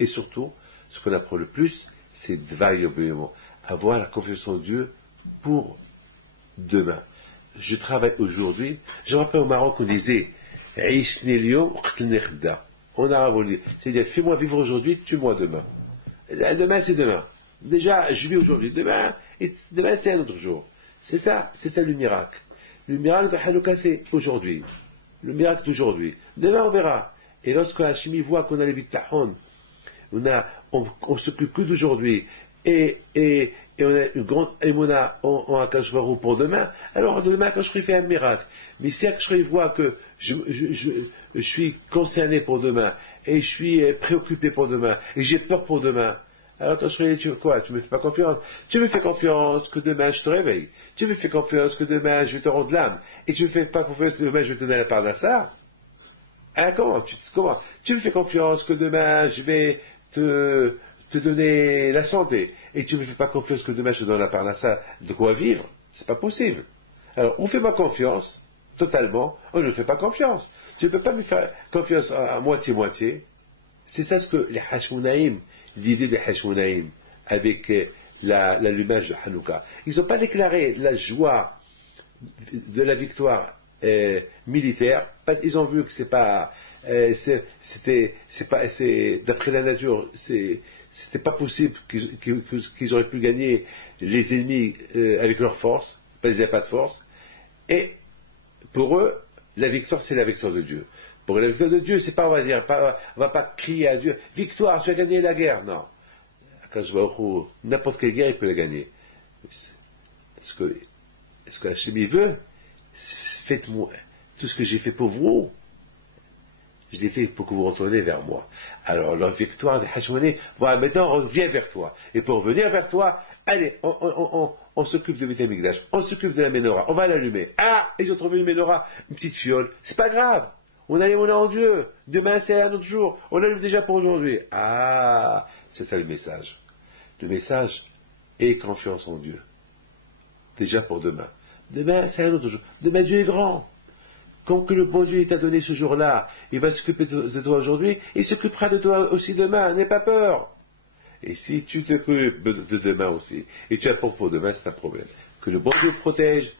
Et surtout, ce qu'on apprend le plus, c'est Dvaïobément. Avoir la confiance en Dieu pour demain. Je travaille aujourd'hui. Je me rappelle au Maroc, on disait en arabe, on dit, c'est-à-dire, fais-moi vivre aujourd'hui, tue-moi demain. Demain, c'est demain. Déjà, je vis aujourd'hui. Demain, c'est un autre jour. C'est ça le miracle. Le miracle de Hanouka, c'est aujourd'hui. Le miracle d'aujourd'hui. Demain, on verra. Et lorsque Hachimi voit qu'on a les bitahon, on s'occupe que d'aujourd'hui, et on a une grande émona en Akash Baruch pour demain, alors demain Akash Baruch fait un miracle. Mais si Akash Baruch voit que je suis concerné pour demain, et je suis préoccupé pour demain, et j'ai peur pour demain, alors Akash Baruch tu veux quoi? Tu me fais pas confiance? Tu me fais confiance que demain je te réveille. Tu me fais confiance que demain je vais te rendre l'âme. Et tu me fais pas confiance que demain je vais te donner la Parnassa? Hein, comment? Tu me fais confiance que demain je vais te donner la santé, et tu ne me fais pas confiance que demain je te donne la Parnassa de quoi vivre, c'est pas possible. Alors, on fait ma confiance, totalement, on ne fait pas confiance. Tu ne peux pas me faire confiance à moitié-moitié. C'est ça ce que les Hashmonaïm, l'idée des Hashmonaïm, avec l'allumage de Hanouka. Ils n'ont pas déclaré la joie de la victoire militaire, ils ont vu que c'est pas, d'après la nature, c'était pas possible qu'ils auraient pu gagner les ennemis avec leur force, parce qu'ils n'avaient pas de force, et Pour eux, la victoire, c'est la victoire de Dieu. Pour la victoire de Dieu, c'est pas, on va pas crier à Dieu, victoire, tu as gagné la guerre. Non. Quand n'importe quelle guerre, il peut la gagner. Est-ce que Hachem il veut? Faites-moi tout ce que j'ai fait pour vous. Je l'ai fait pour que vous retourniez vers moi. Alors, la victoire de Hachmoné, voilà, maintenant, on revient vers toi. Et pour venir vers toi, allez, on s'occupe de Beth Amikdash, on s'occupe de la menorah, on va l'allumer. Ah, ils ont trouvé une menorah, une petite fiole. C'est pas grave. On a en Dieu. Demain, c'est un autre jour. On l'allume déjà pour aujourd'hui. Ah, c'est ça le message. Le message, aie confiance en Dieu. Déjà pour demain. Demain, c'est un autre jour. Demain, Dieu est grand. Comme que le bon Dieu t'a donné ce jour-là, il va s'occuper de toi aujourd'hui, il s'occupera de toi aussi demain, n'aie pas peur. Et si tu t'occupes de demain aussi, et tu as pour demain, c'est un problème. Que le bon Dieu protège.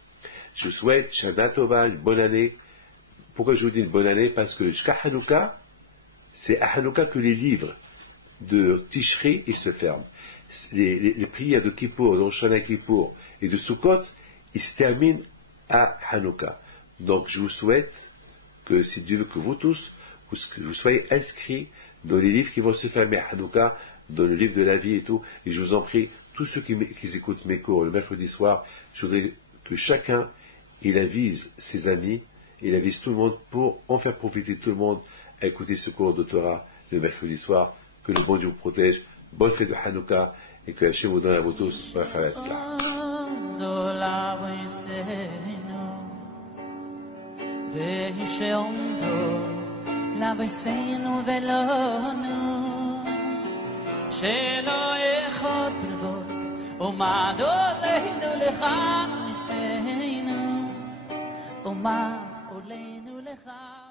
Je vous souhaite Shana Tova, une bonne année. Pourquoi je vous dis une bonne année? Parce que jusqu'à Hanouka, c'est à Hanouka que les livres de Tishri, ils se ferment. Les prières de Kippour, de Shana Kippour et de Sukkot, ils se terminent à Hanouka. Donc je vous souhaite que, si Dieu veut que vous tous, vous soyez inscrits dans les livres qui vont se fermer à Hanouka, dans le livre de la vie et tout. Et je vous en prie, tous ceux qui écoutent mes cours le mercredi soir, je voudrais que chacun, il avise ses amis, il avise tout le monde pour en faire profiter tout le monde à écouter ce cours de Torah le mercredi soir. Que le bon Dieu vous protège. Bonne fête de Hanouka et que Hachem vous donne à vous tous. והישעמדו לבסינו ולנו שלא אחד בלבד ומד עלינו לכאן ניסינו ומד עלינו לכאן